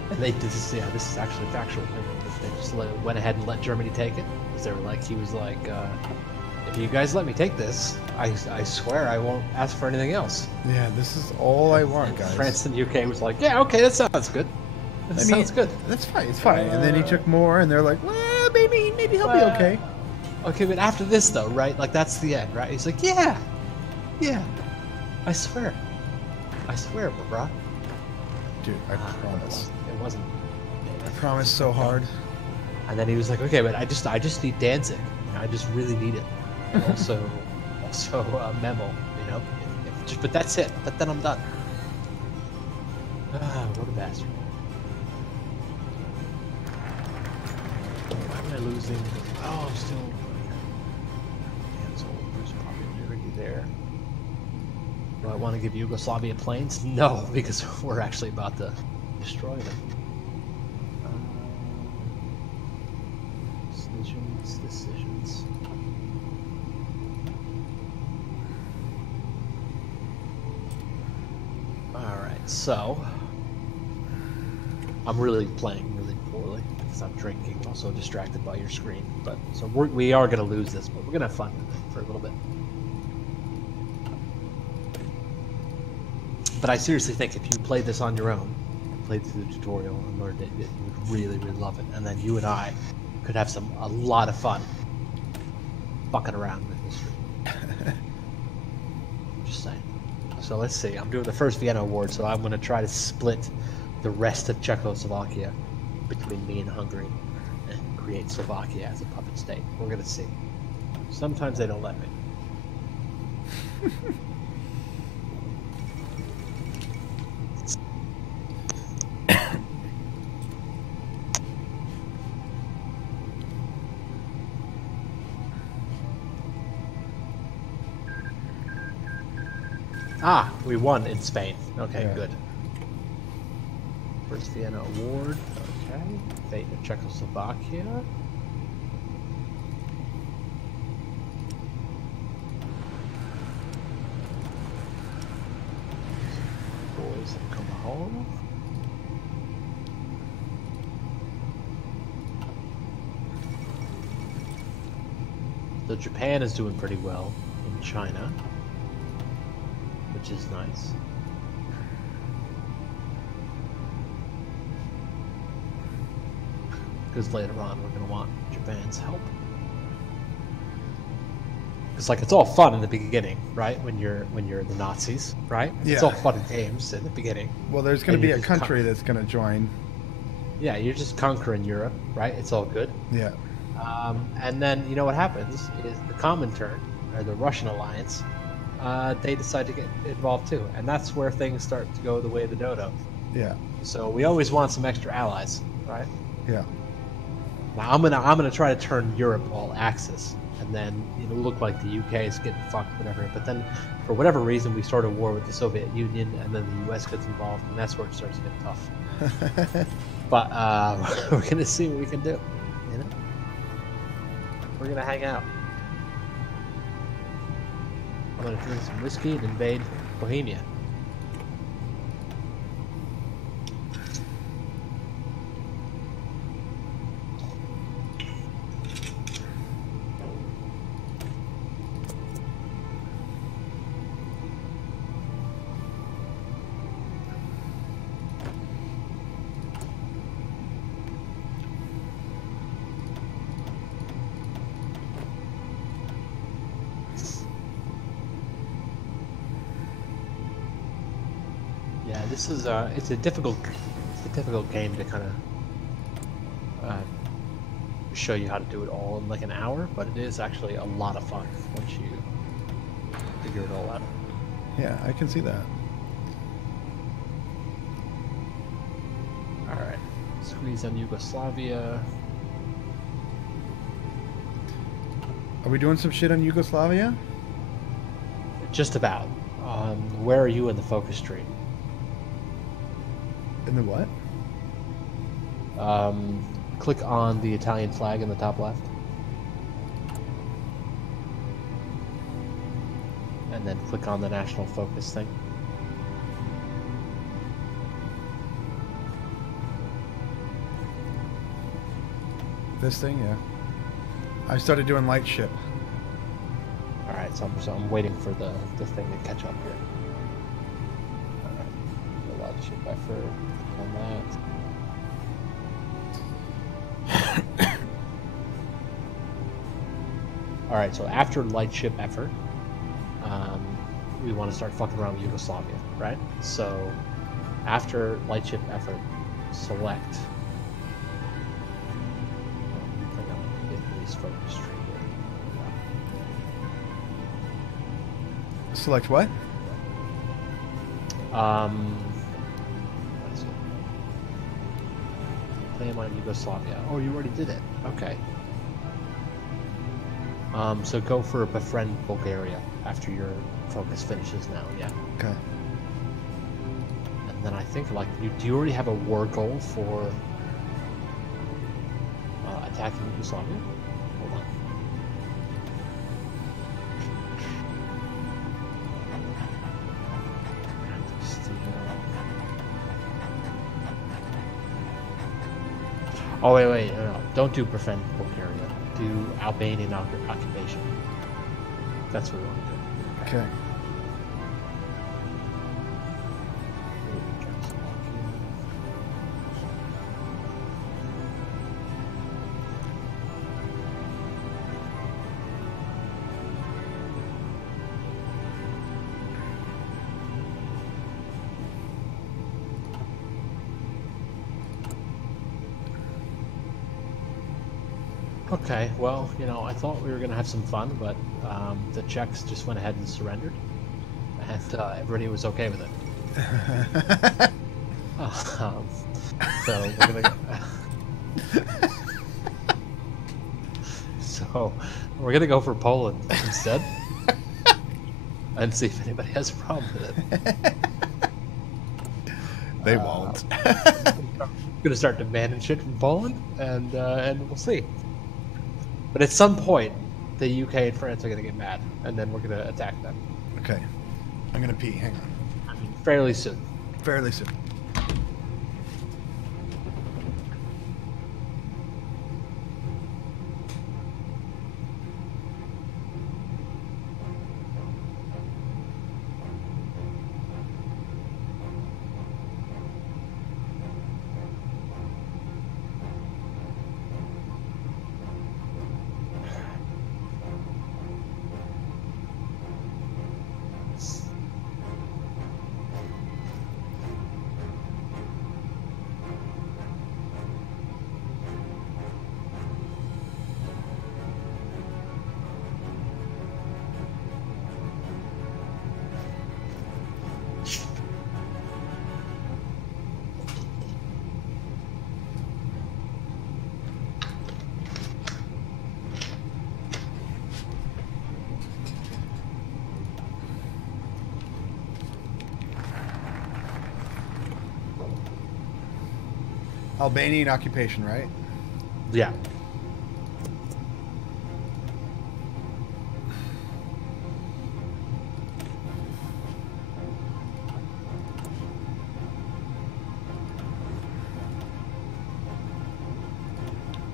And they did this. Yeah, this is actually factual. They just went ahead and let Germany take it because they were like, he was like, if you guys let me take this, I swear I won't ask for anything else. Yeah, this is all I want, guys. France and the UK was like, yeah, okay, that sounds good. That sounds good. That's fine. It's fine. And then he took more, and they're like, well, maybe he'll be okay. Okay, but after this, though, right? Like, that's the end, right? He's like, yeah, I swear, bro. Dude, I promise. It wasn't. I promise so hard. And then he was like, okay, but I just need Danzig. You know, I just really need it. And also Memel. You know, but that's it. But then I'm done. Ah, what a bastard. Why am I losing? Oh, I'm still. Yeah, so there's popularity there. Do I want to give Yugoslavia planes? No, because we're actually about to destroy them. Decisions. Alright, so I'm really playing really poorly because I'm drinking, also distracted by your screen. But so we are going to lose this, but we're going to have fun with it for a little bit. But I seriously think if you played this on your own, played through the tutorial and learned it, you would really, really love it. And then you and I could have a lot of fun fucking around with this. Just saying. So let's see. I'm doing the first Vienna Award, so I'm going to try to split the rest of Czechoslovakia between me and Hungary and create Slovakia as a puppet state. We're going to see. Sometimes they don't let me. Ah, we won in Spain. Okay, yeah. Good. First Vienna Award. Okay. Fate of Czechoslovakia. Boys have come home. So Japan is doing pretty well in China, which is nice. Because later on we're going to want Japan's help. It's like it's all fun in the beginning, right? When you're the Nazis, right? Yeah. It's all fun and games in the beginning. Well, there's going to be a country that's going to join. Yeah, you're just conquering Europe, right? It's all good. Yeah. And then you know what happens is the Comintern, or the Russian alliance, they decide to get involved too, and that's where things start to go the way of the dodo. Yeah. So we always want some extra allies, right? Yeah. Now I'm gonna try to turn Europe all Axis, and then it'll look like the UK is getting fucked, whatever. But then, for whatever reason, we start a war with the Soviet Union, and then the US gets involved, and that's where it starts to get tough. But we're gonna see what we can do. You know, we're gonna hang out. I'm gonna drink some whiskey and invade Bohemia. this is it's a difficult game to kind of show you how to do it all in like an hour, but it is actually a lot of fun once you figure it all out. Yeah, I can see that. All right, squeeze on Yugoslavia. Are we doing some shit on Yugoslavia? Just about. Where are you in the focus tree? In the what? Click on the Italian flag in the top left. And then click on the national focus thing. This thing, yeah. I started doing light ship. Alright, so I'm waiting for the thing to catch up here. Alright, the light ship effort on that. Alright, so after light ship effort, we want to start fucking around with Yugoslavia, right? So after light ship effort, select Italy's focus tree here. Select what? What is it? Claim on Yugoslavia. Oh, you already did it. Okay. So go for befriend Bulgaria after your focus finishes now. Yeah. Okay. And then I think like do you already have a war goal for attacking Yugoslavia? Hold on. Oh wait, no. Don't do befriend Bulgaria. Do Albanian occupation. That's what we want to do. Okay. Okay, well, you know, I thought we were going to have some fun, but the Czechs just went ahead and surrendered, and everybody was okay with it. So we're going to... So we're going to go for Poland instead, and see if anybody has a problem with it. They won't. We're going to start demanding shit from Poland, and we'll see. But at some point, the UK and France are going to get mad, and then we're going to attack them. Okay. I'm going to pee. Hang on. I mean, fairly soon. Fairly soon. Albanian occupation, right? Yeah.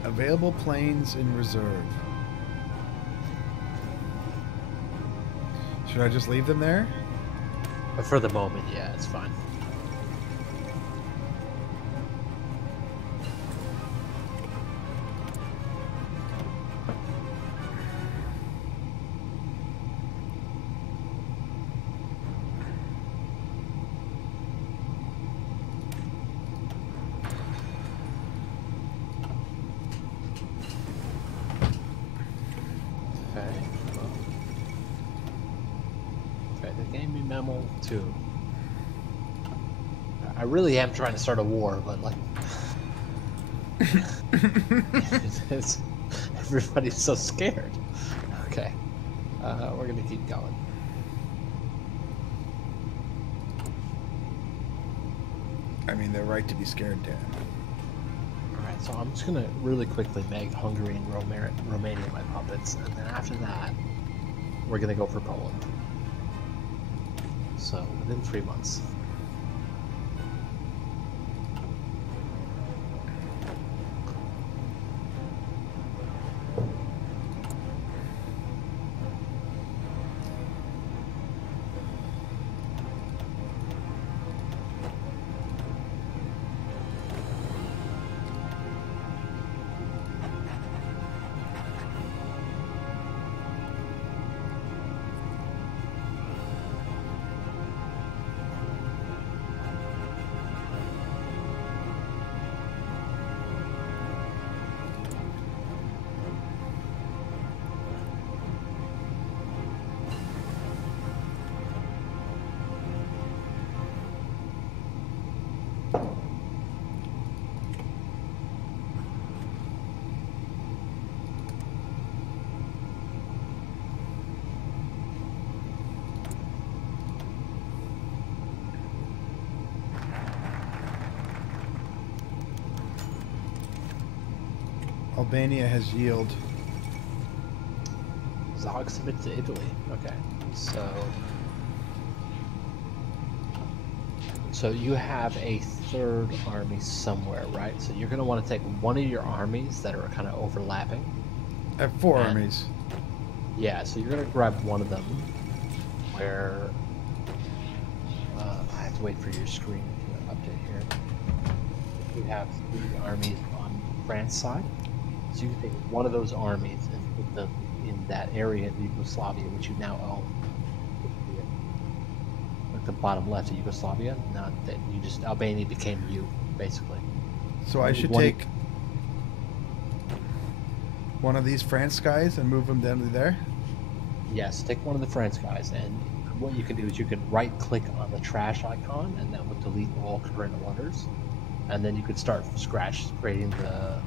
Available planes in reserve. Should I just leave them there? But for the moment, yeah, it's fine. Okay. Well, okay, they gave me Mammal too. I really am trying to start a war, but like, it's, everybody's so scared. Okay, we're gonna keep going. I mean, they're right to be scared, Dan. All right, so I'm just gonna really quickly make Hungary and Romania my puppets, and then after that, we're gonna go for Poland. So within 3 months. Albania has yield. Zog submit to Italy. Okay, so you have a third army somewhere, right? So you're going to want to take one of your armies that are kind of overlapping. I have 4 armies. Yeah, so you're going to grab one of them where I have to wait for your screen to update here. You have 3 armies on France side. So you can take one of those armies and put them in that area of Yugoslavia, which you now own. Like the bottom left of Yugoslavia. Now that you just Albania became you, basically. So I should take one of these France guys and move them down to there? Yes, take one of the France guys, and what you can do is you can right-click on the trash icon, and that would delete all current orders. And then you could start from scratch, creating the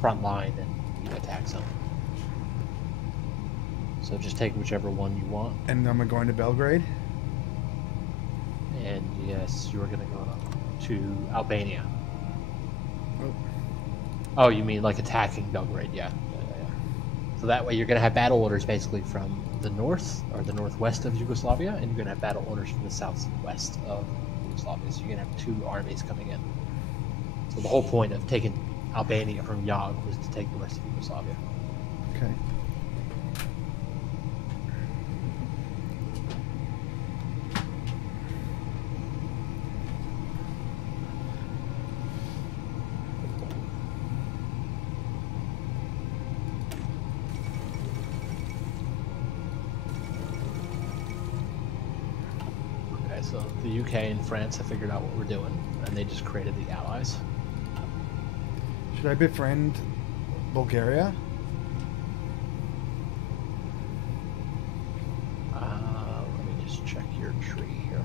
front line and the attack zone. So just take whichever one you want. And I'm going to Belgrade? And yes, you're going to go to Albania. Oh. Oh, you mean like attacking Belgrade? Yeah. So that way you're going to have battle orders basically from the north or the northwest of Yugoslavia, and you're going to have battle orders from the southwest of Yugoslavia. So you're going to have 2 armies coming in. So the whole point of taking Albania from Yag was to take the rest of Yugoslavia. Okay. Okay, so the UK and France have figured out what we're doing, and they just created the Allies. Should I befriend Bulgaria? Let me just check your tree here.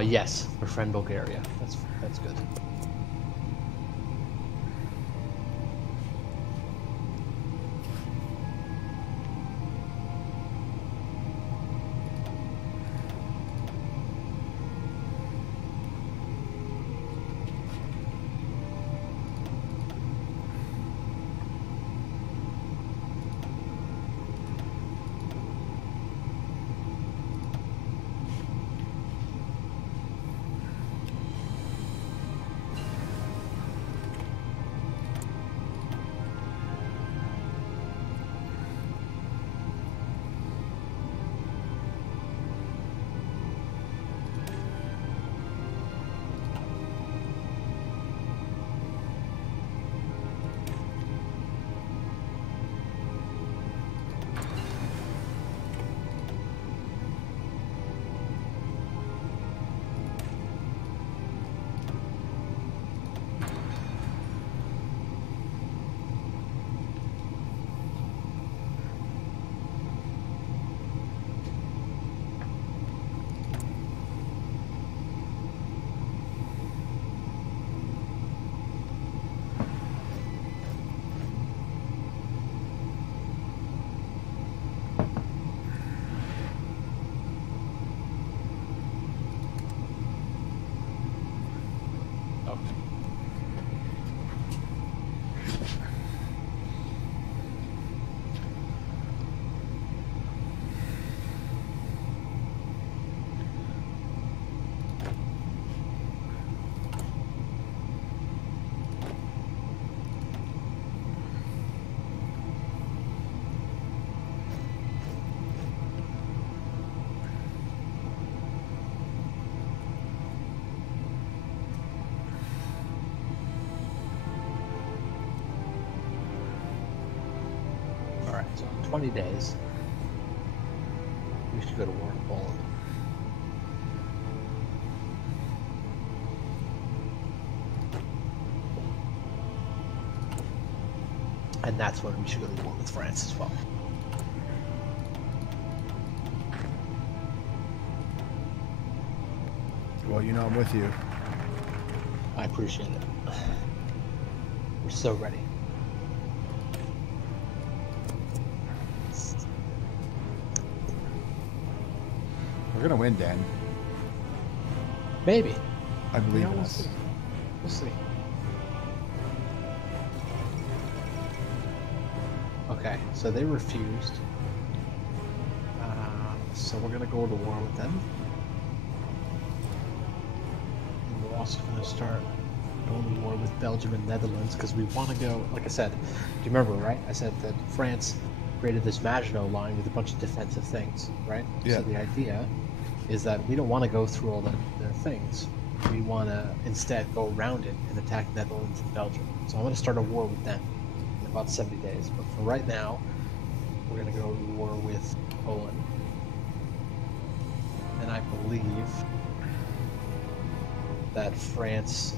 Yes, befriend Bulgaria. That's good. So in 20 days, we should go to war with Poland. And that's when we should go to war with France as well. Well, you know I'm with you. I appreciate it. We're so ready. We're gonna win, Dan. Maybe. I believe Yeah, in we'll us. see. We'll see. Okay, so they refused. So we're gonna go to war with them. And we're also gonna start going to war with Belgium and Netherlands because we want to go. Like I said, do you remember? Right? I said that France created this Maginot Line with a bunch of defensive things, right? Yeah. So the idea is that we don't want to go through all the things. We want to instead go around it and attack Netherlands and Belgium. So I'm going to start a war with them in about 70 days. But for right now, we're going to go to war with Poland. And I believe that France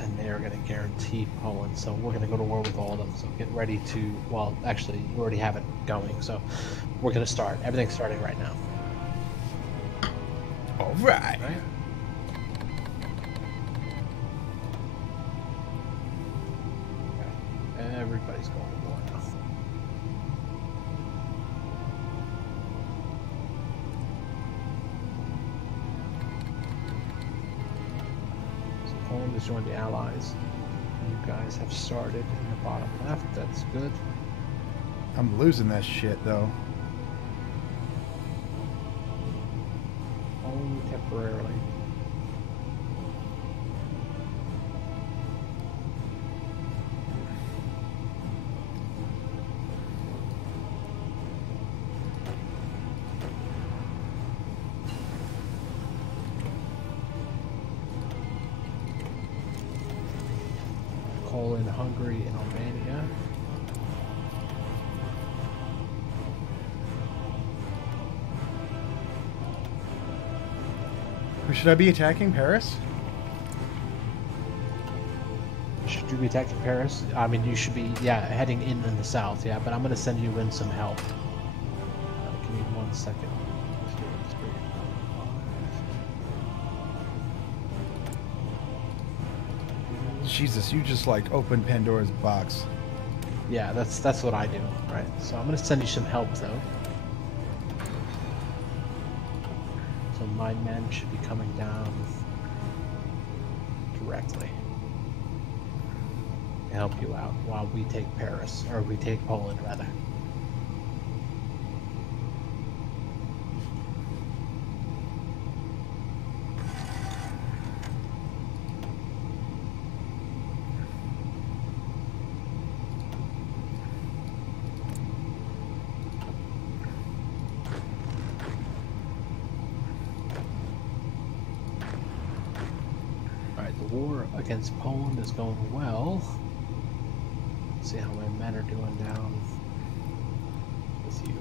and they are going to guarantee Poland. So we're going to go to war with all of them. So get ready to, well, actually, you already have it going. So we're going to start. Everything's starting right now. All right. Okay. Everybody's going to war now. So Poland has joined the Allies. You guys have started in the bottom left. That's good. I'm losing that shit though. Only temporarily. Poland, Hungary, and Romania. Should I be attacking Paris? Should you be attacking Paris? I mean, you should be, yeah, heading in the south, yeah, but I'm going to send you in some help. Give me 1 second. Jesus, you just like opened Pandora's box. Yeah, that's what I do, right? So I'm going to send you some help, though. So my men should be coming down directly to help you out while we take Paris, or we take Poland, rather. War against Poland is going well. Let's see how my men are doing down with you.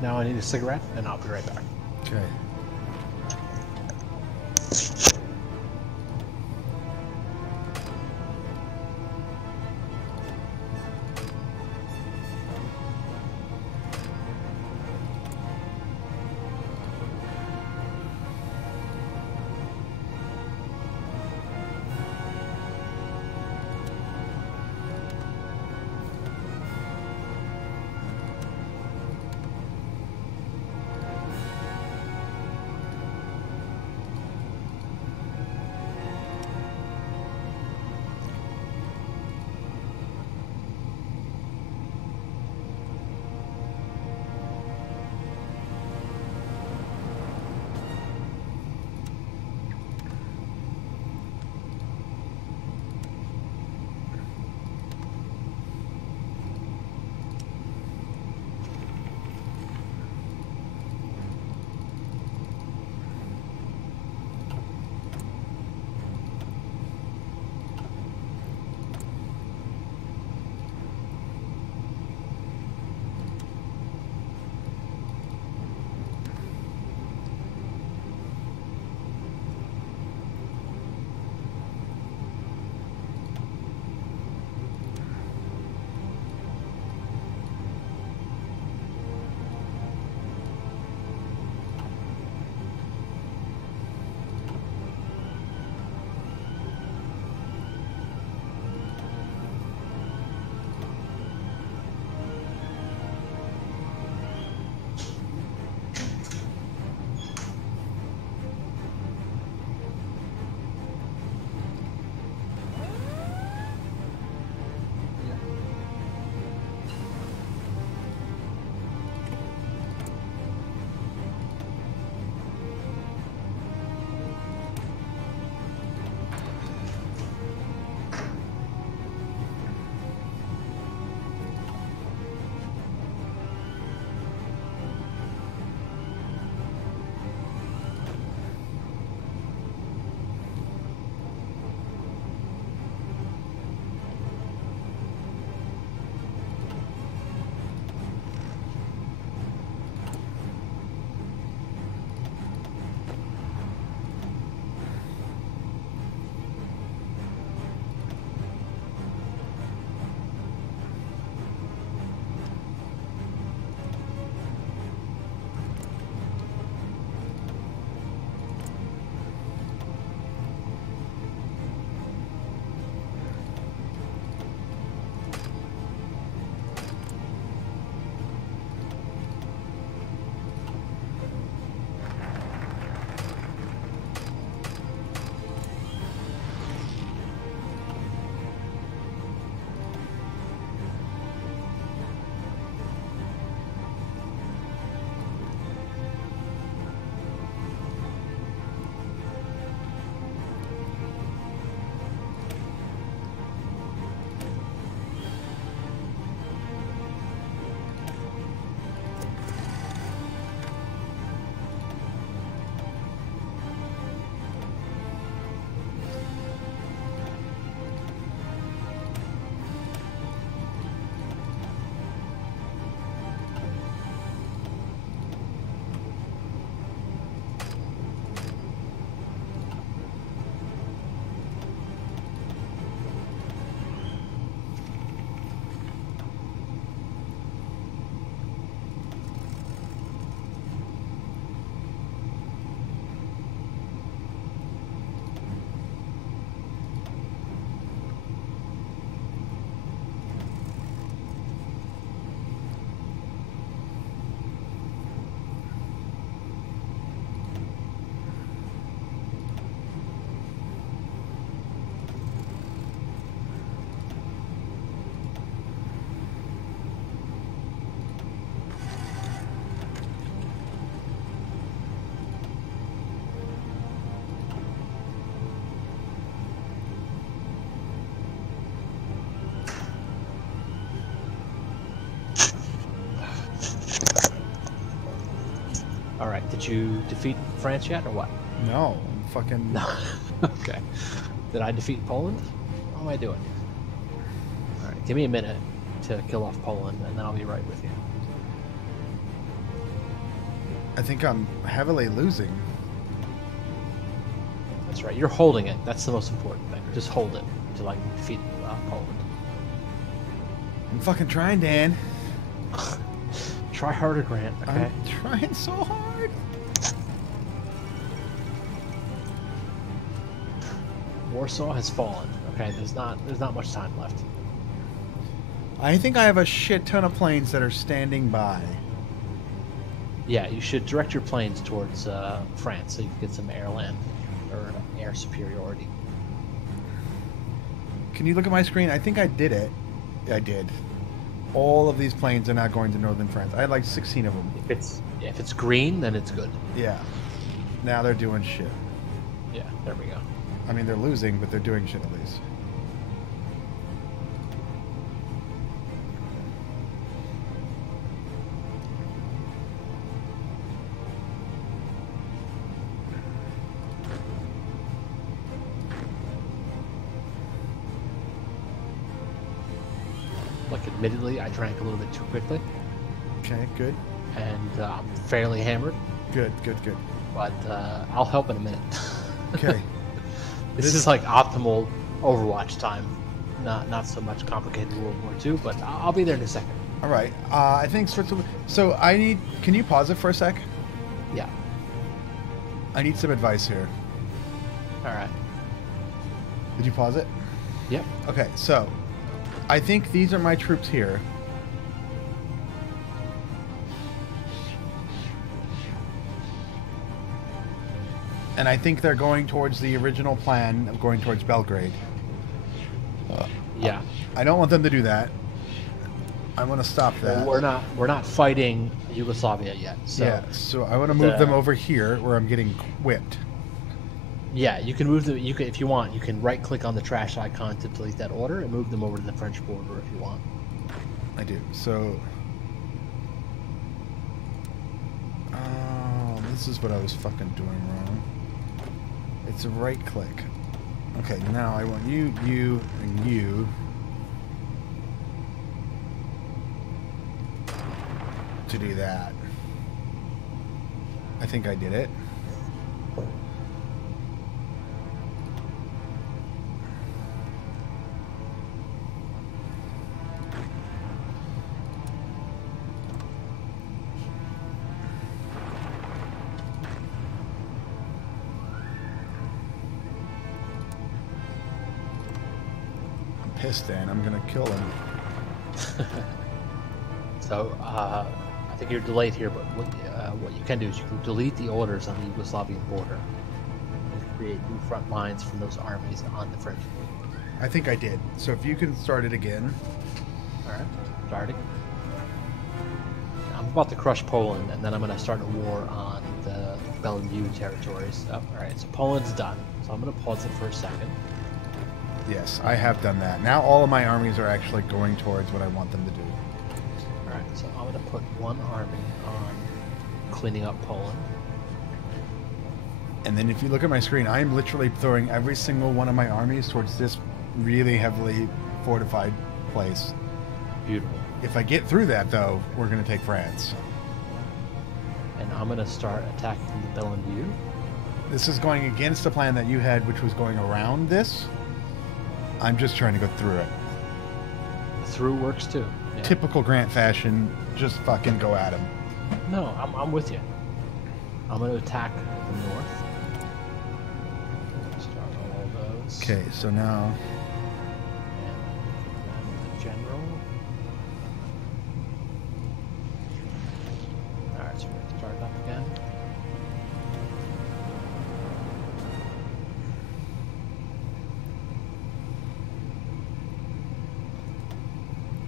Now I need a cigarette, and I'll be right back. Okay. All right. Did you defeat France yet, or what? No, I'm fucking. No. Okay. Did I defeat Poland? How am I doing? All right. Give me a minute to kill off Poland, and then I'll be right with you. I think I'm heavily losing. That's right. You're holding it. That's the most important thing. Just hold it until I can defeat Poland. I'm fucking trying, Dan. Try harder, Grant. Okay. I'm trying so hard. Warsaw has fallen. Okay, there's not much time left. I think I have a shit ton of planes that are standing by. Yeah, you should direct your planes towards France so you can get some airland or air superiority. Can you look at my screen? I think I did it. I did. All of these planes are not going to northern France. I had like 16 of them. If it's green, then it's good. Yeah. Now they're doing shit. Yeah, there we go. I mean, they're losing, but they're doing shit at least. Like, admittedly, I drank a little bit too quickly. Okay, good. And I'm fairly hammered. Good. But I'll help in a minute. Okay. This is like optimal Overwatch time. Not so much complicated World War II, but I'll be there in a second. All right. I think Switzerland. So can you pause it for a sec? Yeah. I need some advice here. All right. Did you pause it? Yep. Okay, so I think these are my troops here. And I think they're going towards the original plan of going towards Belgrade. Yeah. I don't want them to do that. I want to stop that. We're not fighting Yugoslavia yet. So yeah, so I want to move them over here where I'm getting whipped. Yeah, you can move them. You can, if you want, you can right-click on the trash icon to delete that order and move them over to the French border if you want. I do. So, oh, this is what I was fucking doing wrong. It's a right-click. Okay, now I want you, and you to do that. I think I did it. Pissed, Dan. I'm gonna kill him. So I think you're delayed here, but what you can do is you can delete the orders on the Yugoslavian border and create new front lines from those armies on the French border. I think I did. So if you can start it again. All right, starting. I'm about to crush Poland, and then I'm going to start a war on the Bellevue territories. Oh, all right, so Poland's done. So I'm going to pause it for a second. Yes, I have done that. Now all of my armies are actually going towards what I want them to do. Alright, so I'm going to put one army on cleaning up Poland. And then if you look at my screen, I'm literally throwing every single one of my armies towards this really heavily fortified place. Beautiful. If I get through that, though, we're going to take France. And I'm going to start attacking the Bellevue. This is going against the plan that you had, which was going around this. I'm just trying to go through it. Through works too. Yeah. Typical Grant fashion, just fucking go at him. No, I'm with you. I'm going to attack the north. Start all those. Okay, so now... And the general. Alright, so we're going to start up again.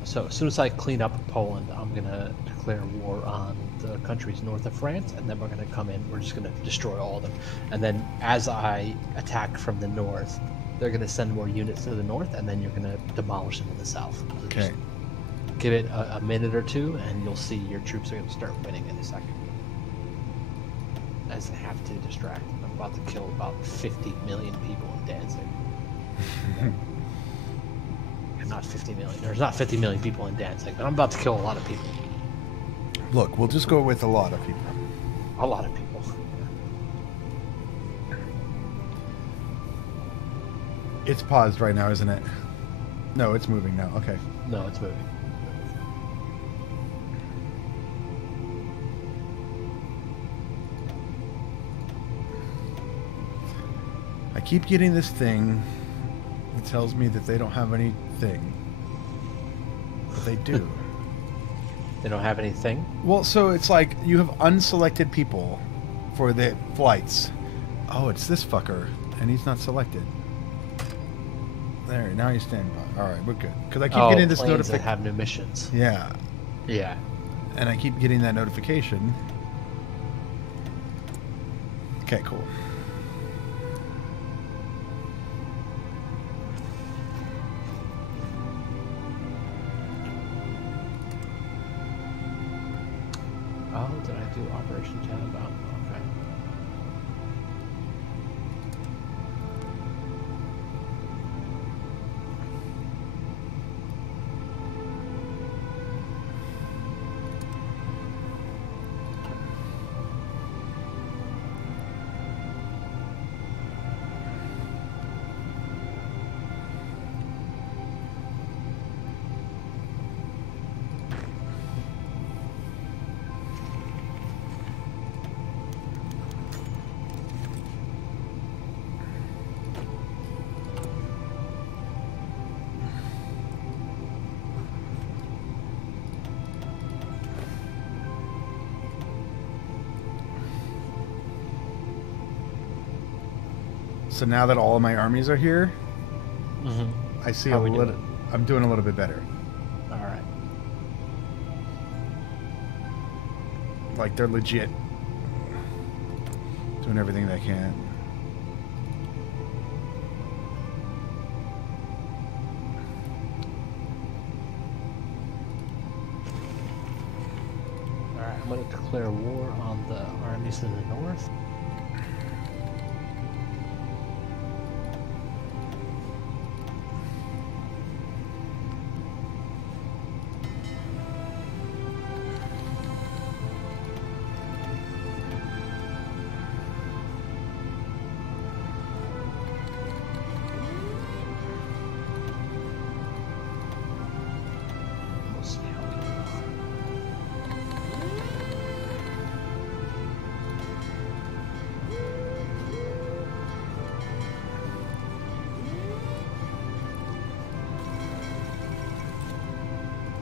So as soon as I clean up Poland, I'm going to declare war on the countries north of France, and then we're going to come in. We're just going to destroy all of them. And then as I attack from the north, they're going to send more units to the north, and then you're going to demolish them in the south. So okay. Give it a minute or two, and you'll see your troops are going to start winning in a second. As I have to distract. I'm about to kill about 50 million people in Danzig. Not 50 million. There's not 50 million people in Danzig, but I'm about to kill a lot of people. Look, we'll just go with a lot of people. A lot of people. It's paused right now, isn't it? No, it's moving now. Okay. No, it's moving. I keep getting this thing that tells me that they don't have anything. But they do. They don't have anything? Well, so it's like you have unselected people for the flights. Oh, it's this fucker, and he's not selected. There, now he's standing by. All right, we're good. Because I keep getting this planes that notification. have new missions. Yeah, Yeah. and I keep getting that notification. Okay, cool. Oh, did I do Operation Tannenbaum? Okay. So now that all of my armies are here, Mm-hmm. I see How a we little. doing? I'm doing a little bit better. All right. Like they're legit doing everything they can. All right. I'm going to declare war on the armies in the north. We'll see how we get on.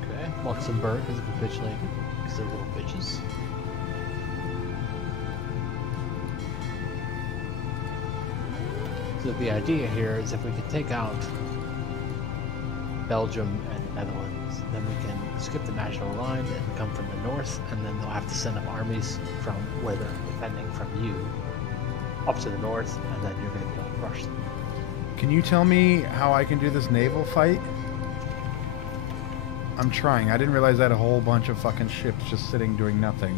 Okay. Luxembourg has capitulated because they're little bitches. So the idea here is if we could take out Belgium and Netherlands, then we can skip the national line and come from the north, and then they'll have to send up armies from where they're defending from you up to the north, and then you're going to be able to crush them. Can you tell me how I can do this naval fight? I'm trying. I didn't realize I had a whole bunch of fucking ships just sitting doing nothing.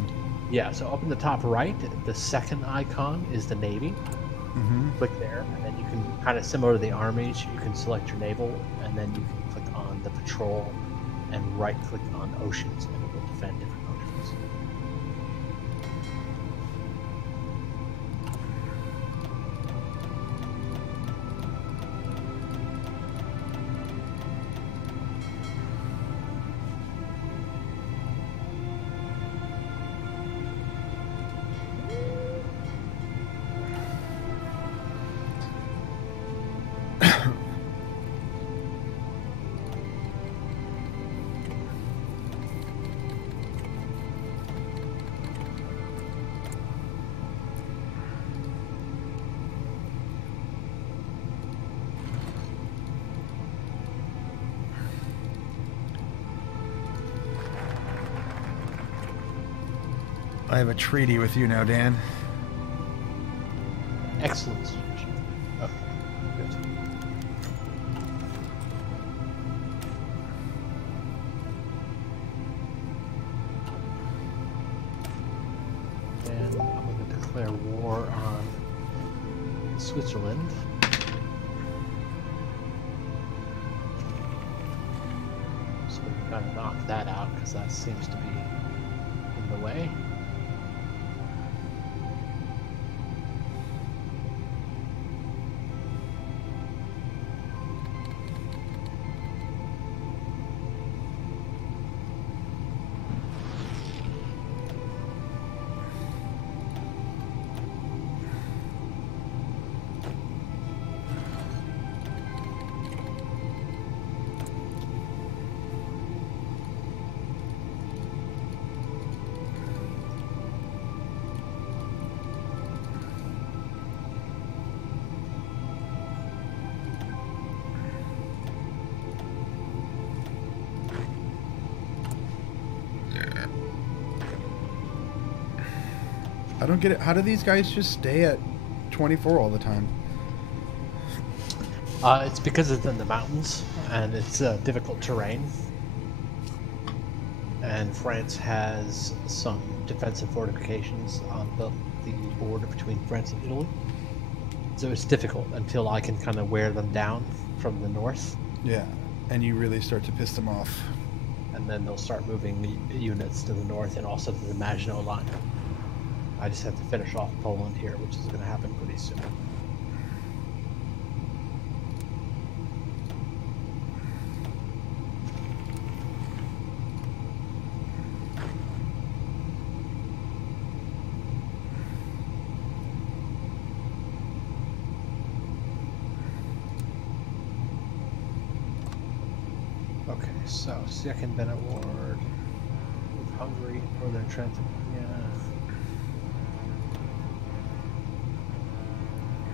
Yeah, so up in the top right, the second icon is the Navy. Mm-hmm. Click there, and then you can kind of similar to the armies, you can select your naval, and then you can click on the patrol and right click on oceans, and it will defend different oceans. I have a treaty with you now, Dan. Excellent solution. Okay, good. Then I'm going to declare war on Switzerland. So we can kind of knock that out because that seems to be in the way. I don't get it. How do these guys just stay at 24 all the time? It's because it's in the mountains and it's difficult terrain. And France has some defensive fortifications on the border between France and Italy. So it's difficult until I can kind of wear them down from the north. Yeah, and you really start to piss them off. And then they'll start moving units to the north and also to the Maginot Line. I just have to finish off Poland here, which is going to happen pretty soon. Okay, so second Ben Award with Hungary, Northern Transylvania,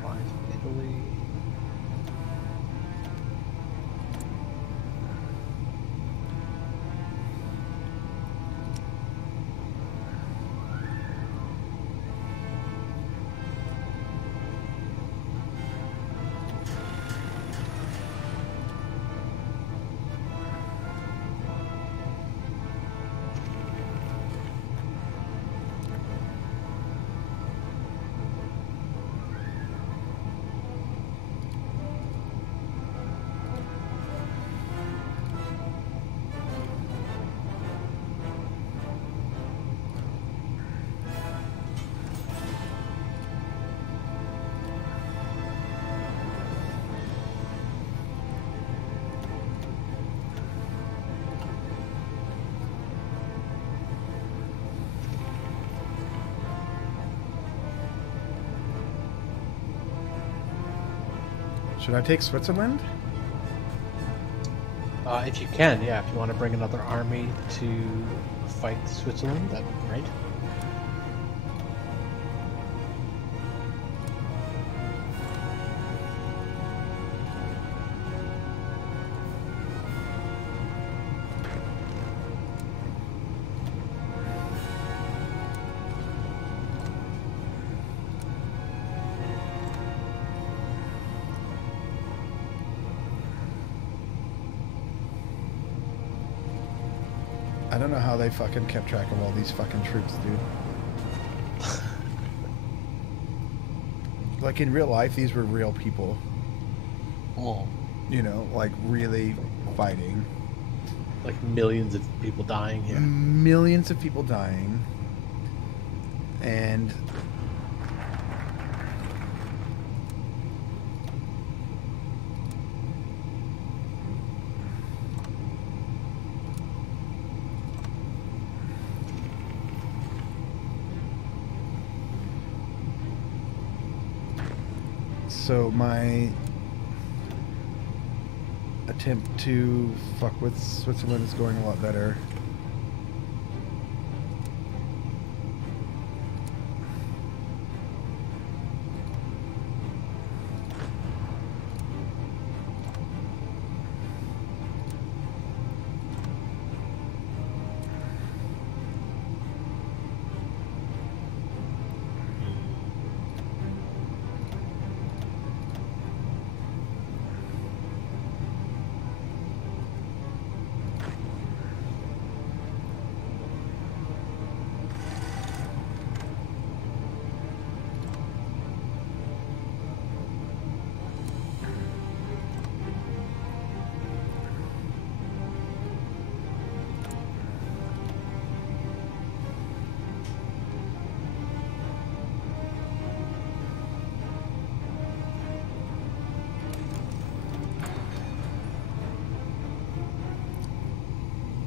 lines with Italy. Should I take Switzerland? If you can, yeah. If you want to bring another army to fight Switzerland, that'd be great. I don't know how they fucking kept track of all these fucking troops, dude. Like in real life, these were real people. Oh. You know, like really fighting. Like millions of people dying here. Millions of people dying. And so my attempt to fuck with Switzerland is going a lot better.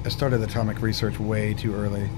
I started atomic research way too early.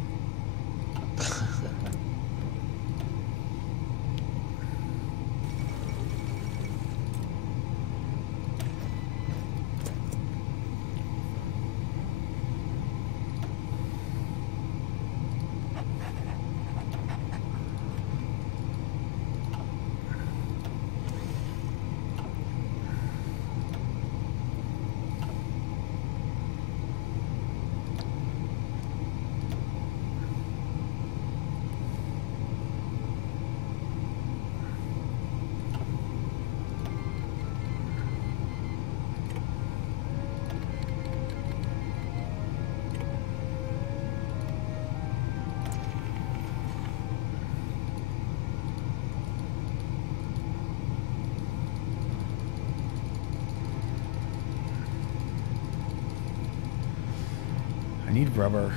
need rubber.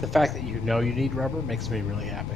The fact that you know you need rubber makes me really happy.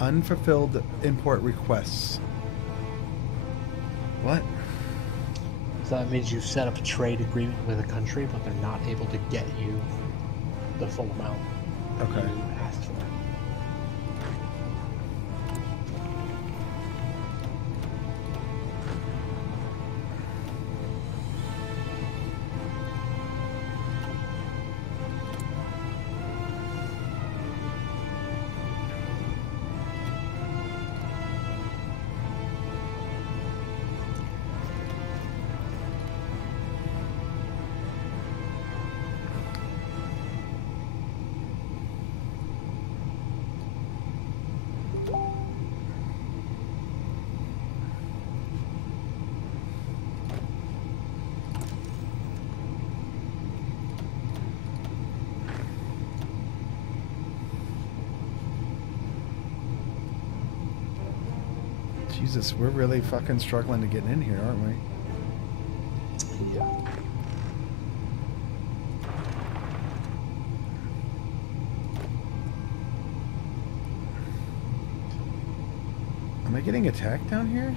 Unfulfilled import requests. What? So that means you've set up a trade agreement with a country, but they're not able to get you the full amount Okay. you asked for. Jesus, we're really fucking struggling to get in here, aren't we? Yeah. Am I getting attacked down here?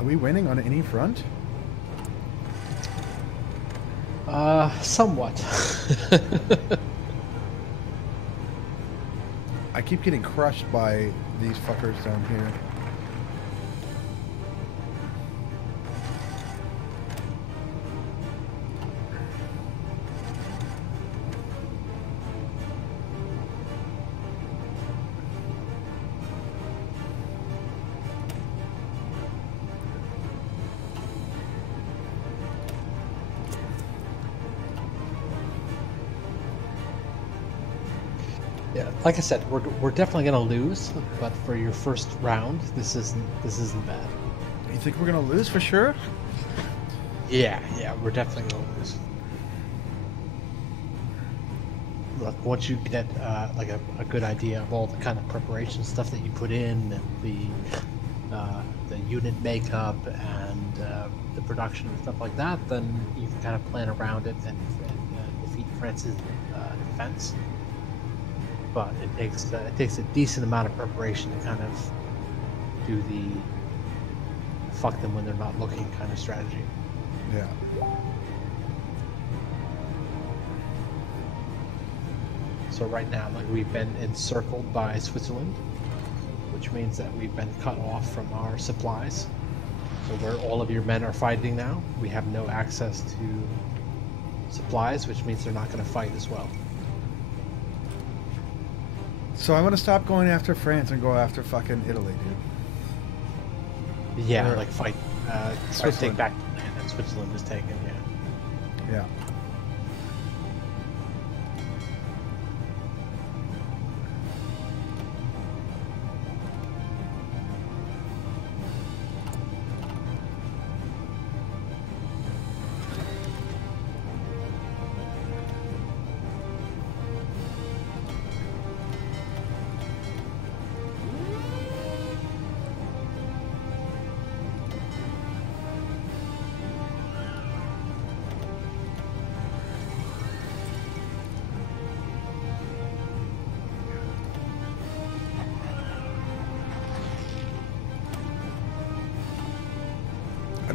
Are we winning on any front? Somewhat. I keep getting crushed by these fuckers down here. Yeah, like I said, we're definitely gonna lose, but for your first round, this isn't bad. You think we're gonna lose for sure? Yeah, we're definitely gonna lose. Look, once you get like a good idea of all the kind of preparation stuff that you put in, and the unit makeup and the production and stuff like that, then you can kind of plan around it and defeat France's defense. But it takes a decent amount of preparation to kind of do the fuck them when they're not looking kind of strategy. Yeah. So right now, like, we've been encircled by Switzerland, which means that we've been cut off from our supplies. So where all of your men are fighting now, we have no access to supplies, which means they're not going to fight as well. So I want to stop going after France and go after fucking Italy, dude. Yeah, Or- like fight Switzerland. take back the land that Switzerland has taken. Yeah. Yeah.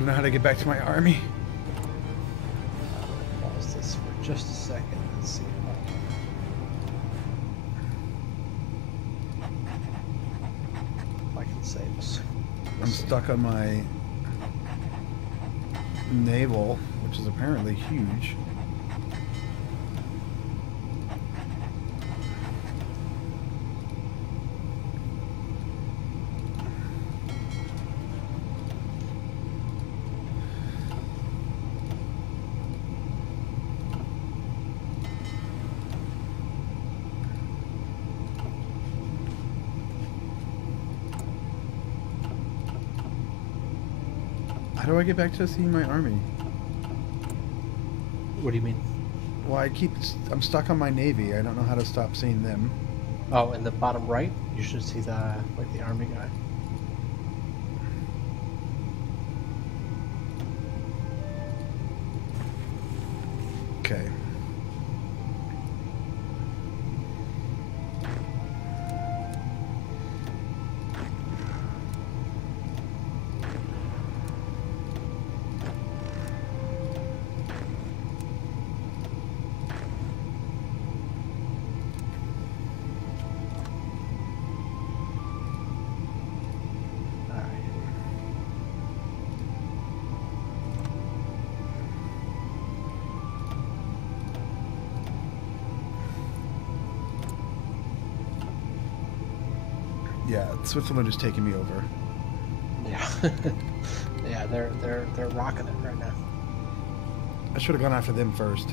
know how to get back to my army. Pause this for just a second and see if I can save us. I'm stuck on my naval, which is apparently huge. How do I get back to seeing my army? What do you mean? Well, I'm stuck on my navy. I don't know how to stop seeing them. Oh, in the bottom right, you should see the army guy. Okay. Yeah, Switzerland is taking me over. Yeah. Yeah, they're rocking it right now. I should have gone after them first.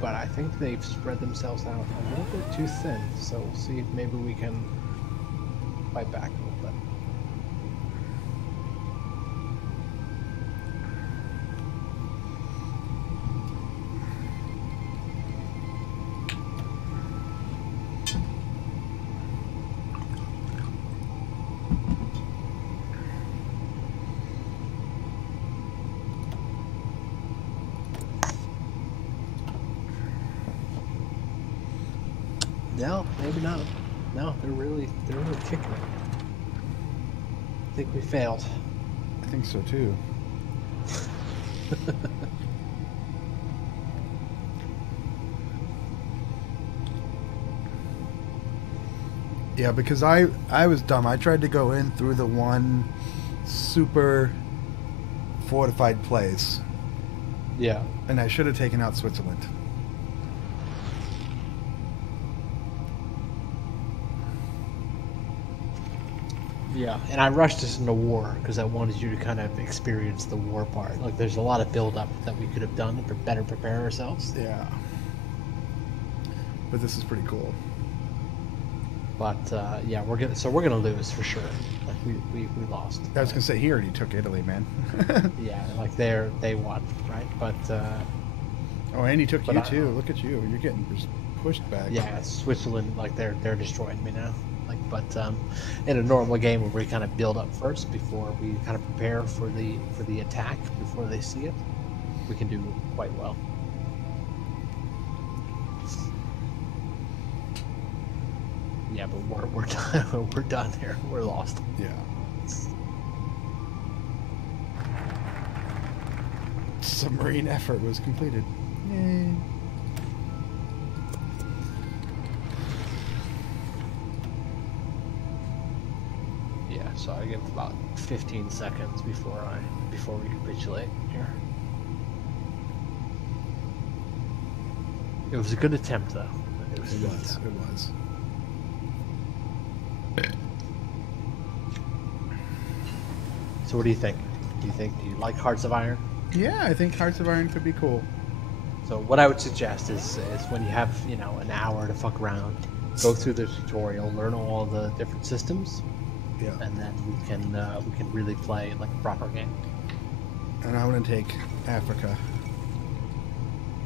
But I think they've spread themselves out a little bit too thin, so we'll see if maybe we can fight back a little bit. No, maybe not. No, they're really kicking it. I think we failed. I think so too. Yeah, because I was dumb. I tried to go in through the one super fortified place. Yeah. And I should have taken out Switzerland. Yeah, and I rushed us into war because I wanted you to kind of experience the war part. Like, there's a lot of build-up that we could have done to better prepare ourselves. Yeah. But this is pretty cool. But yeah, we're gonna lose for sure. Like we lost. I was gonna say he already took Italy, man. Yeah, like they won, right? But oh, and he took you too. Look at you. You're getting pushed back. yeah, Switzerland, like they're destroying me now. Like, but in a normal game where we kind of build up first before we kind of prepare for the attack before they see it, we can do quite well. Yeah, but we're done. We're done here. We're lost. Yeah. Submarine effort was completed. Yay. Yeah, so I give about 15 seconds before we capitulate here. It was a good attempt, though. It was. It was. So what do you think? Do you like Hearts of Iron? Yeah, I think Hearts of Iron could be cool. So what I would suggest is when you have, an hour to fuck around, go through the tutorial, learn all the different systems, Yeah. and then we can really play like a proper game. And I want to take Africa.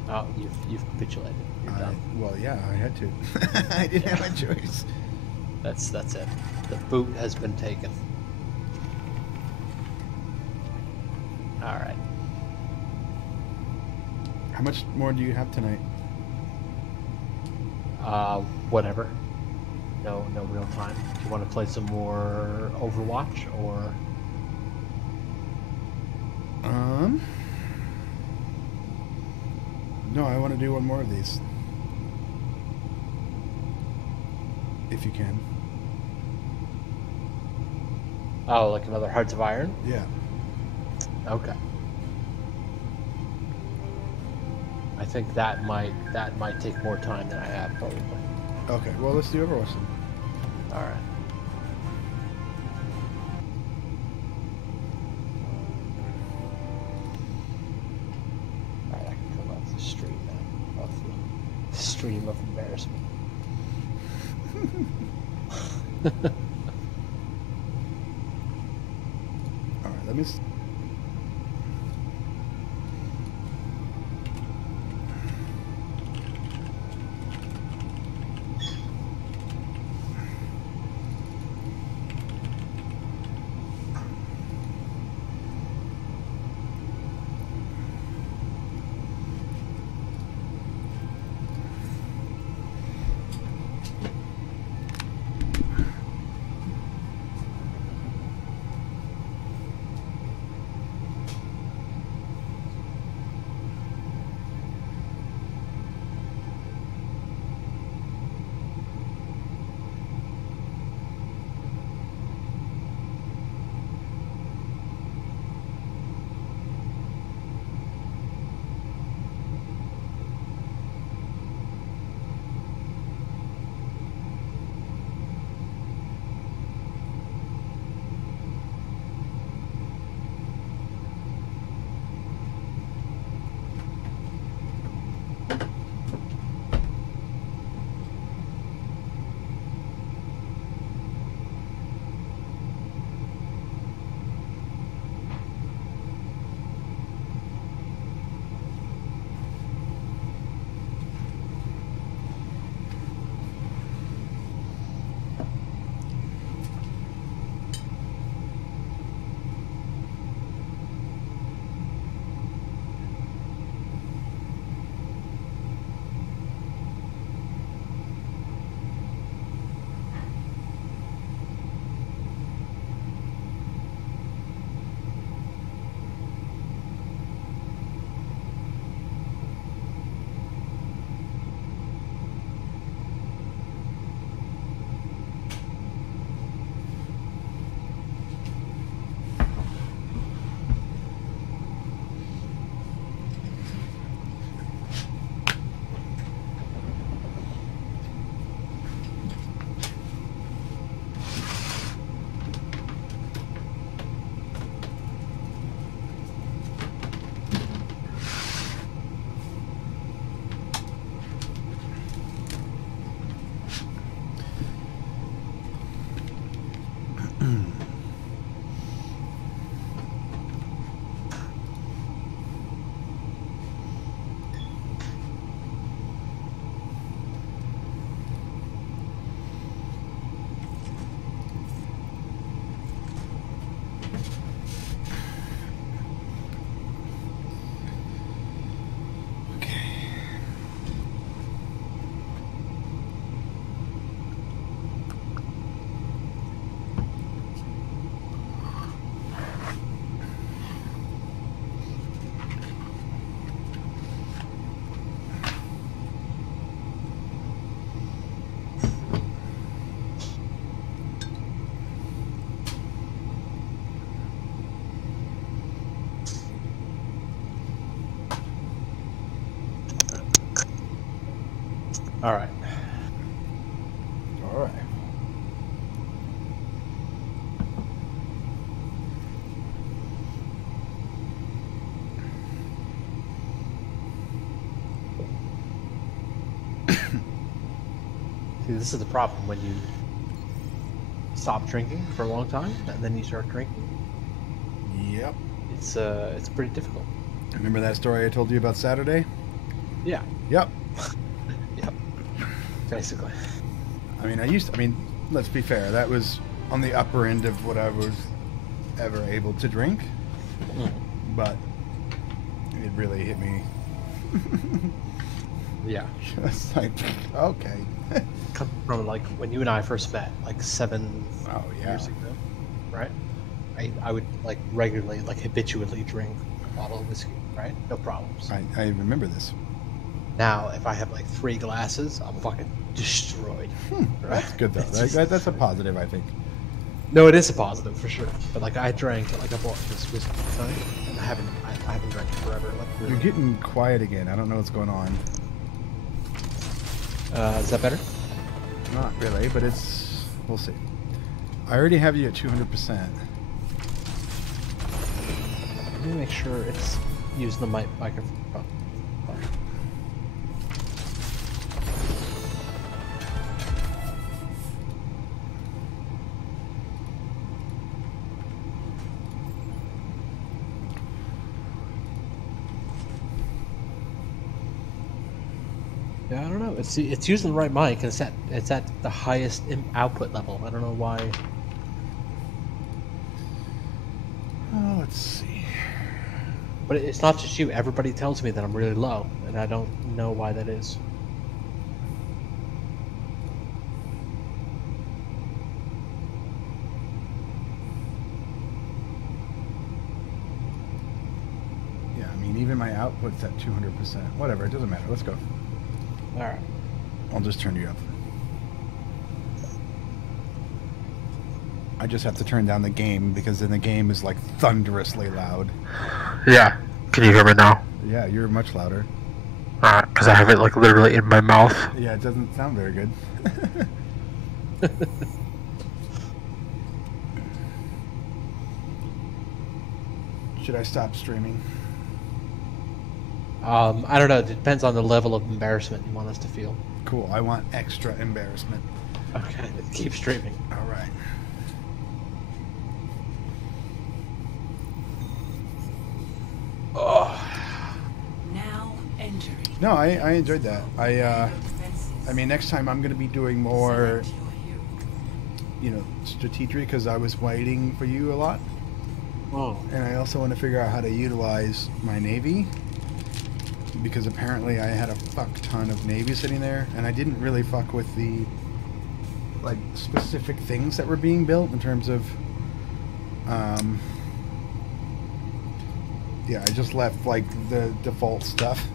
Oh, you've capitulated. You're done. Well, yeah, I had to. I didn't have a choice. That's it. The boot has been taken. All right. How much more do you have tonight? Whatever. No real time. Do you want to play some more Overwatch or? No, I want to do one more of these. If you can. Oh, like another Hearts of Iron? Yeah. Okay. I think that might take more time than I have probably. Okay, well, let's do Overwatch then. All right. All right, I can come off the stream now. Off the stream of embarrassment. All right, let me... All right. All right. See, this is the problem when you stop drinking for a long time and then you start drinking. Yep. It's pretty difficult. Remember that story I told you about Saturday? Yeah. Yep. Yep. Basically. I mean, let's be fair. That was on the upper end of what I was ever able to drink. But it really hit me Yeah. Just like, okay. Come from like when you and I first met, like 7 Oh, yeah. years ago, right? I would like regularly, like habitually drink a bottle of whiskey, right? No problems. I remember this. Now, if I have like 3 glasses, I'm fucking destroyed. Right? That's good, though. It's just- That's a positive, I think. No, it is a positive for sure. But like I drank, like I bought this whiskey tonight, and I haven't drank it forever. Like really. You're getting quiet again. I don't know what's going on. Is that better? Not really, but we'll see. I already have you at 200%. Let me make sure it's using the microphone. Oh. Yeah, I don't know. It's using the right mic, and it's at the highest output level. I don't know why. Oh, let's see. But it's not just you. Everybody tells me that I'm really low, and I don't know why that is. Yeah, I mean, even my output's at 200%. Whatever, it doesn't matter. Let's go. All right. I'll just turn you up. I just have to turn down the game because then the game is like thunderously loud. Yeah. Can you hear me now? Yeah, you're much louder. Alright, because I have it like literally in my mouth. Yeah, it doesn't sound very good. Should I stop streaming? I don't know. It depends on the level of embarrassment you want us to feel. Cool, I want extra embarrassment. Okay. Keep streaming. All right. Now entering. No, I enjoyed that. I mean, next time I'm going to be doing more, you know, strategy because I was waiting for you a lot. Oh. And I also want to figure out how to utilize my navy because apparently I had a fuck ton of navy sitting there and I didn't really fuck with the like specific things that were being built in terms of yeah, I just left like the default stuff.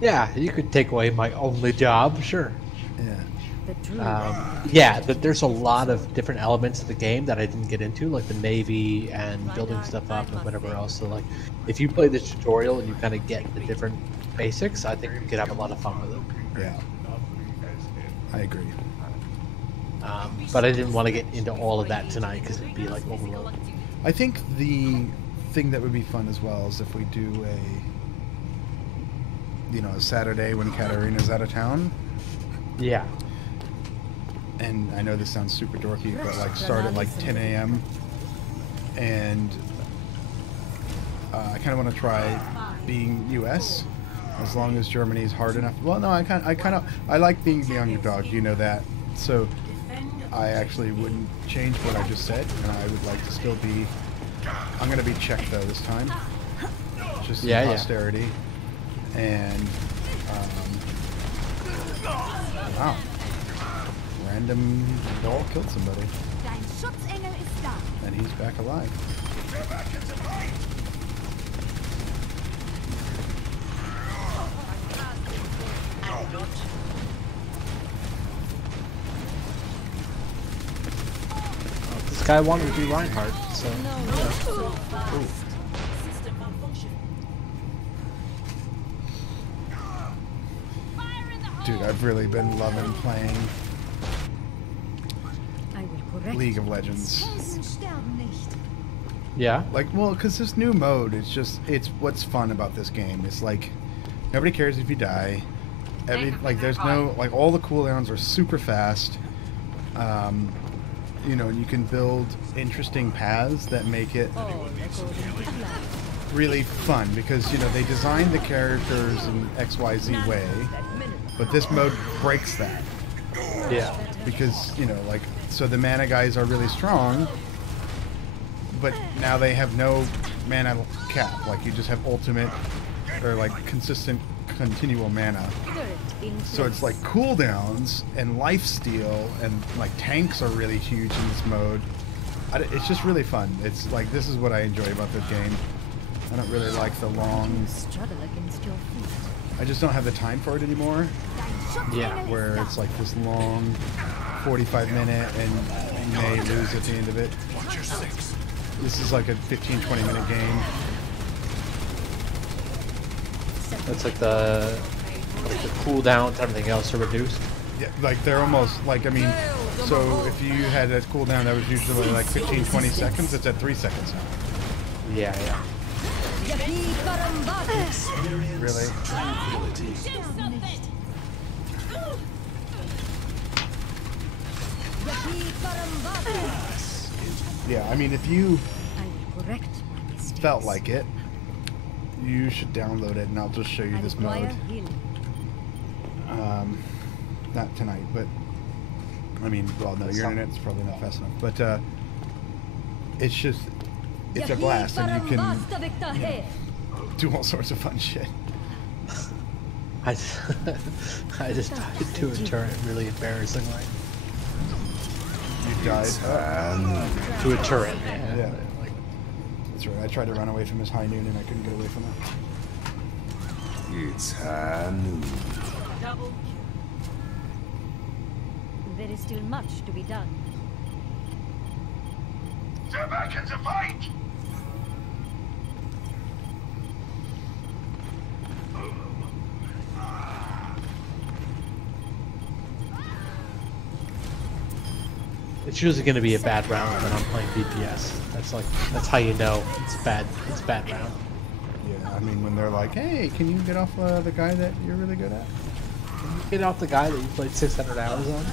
Yeah, you could take away my only job, sure. Yeah. Yeah, but there's a lot of different elements of the game that I didn't get into, like the navy and building stuff up and whatever else. So, like, if you play this tutorial and you kind of get the different basics, I think you could have a lot of fun with it. Yeah. I agree. But I didn't want to get into all of that tonight because it'd be like overload. I think the thing that would be fun as well is if we do a Saturday when Katarina's out of town. Yeah. And I know this sounds super dorky, but like start at like 10 a.m. And I kind of want to try being U.S. as long as Germany's hard enough. Well, no, I like being the underdog. You know that. So I actually wouldn't change what I just said, and I would like to still be. I'm gonna be Czech though this time, just in posterity. And wow, random doll killed somebody, Dein Schutzengel ist da. and he's back alive. This guy wanted to be Reinhardt, so. Dude, I've really been loving playing I will correct. League of Legends. Helden sterben nicht. Yeah. Like, well, because this new mode, it's what's fun about this game. It's like, nobody cares if you die. There's no, like, all the cooldowns are super fast. You know, and you can build interesting paths that make it really fun because, you know, they designed the characters in XYZ way, but this mode breaks that. Yeah. Because, you know, like, so the mana guys are really strong, but now they have no mana cap. Like you just have ultimate or like consistent continual mana. So it's like cooldowns and lifesteal and like tanks are really huge in this mode. It's just really fun. It's like this is what I enjoy about this game. I don't really like the long. Struggle against your feet. I just don't have the time for it anymore. Yeah. Where it's like this long 45-minute and you may lose at the end of it. This is like a 15-20 minute game. That's like the cooldowns, everything else are reduced. Yeah, like they're almost like, I mean, so if you had a cooldown that was usually like 15-20 seconds, it's at 3 seconds now. Yeah, yeah. Really? Yeah, I mean, if you felt like it, you should download it, and I'll just show you this mode. Not tonight, but I mean, well, no, your internet's probably not fast enough. But it's just, it's a blast, and you can do all sorts of fun shit. I just died to a turret really embarrassingly. You died? To a turret, man. Yeah. That's right. I tried to run away from his high noon, and I couldn't get away from it. It's high noon. There is still much to be done. They're back in the fight! It's usually going to be a bad round when I'm playing DPS. That's how you know it's bad. It's a bad round. Yeah, I mean, when they're like, "Hey, can you get off the guy that you're really good at?" Can you get off the guy that you played 600 hours on?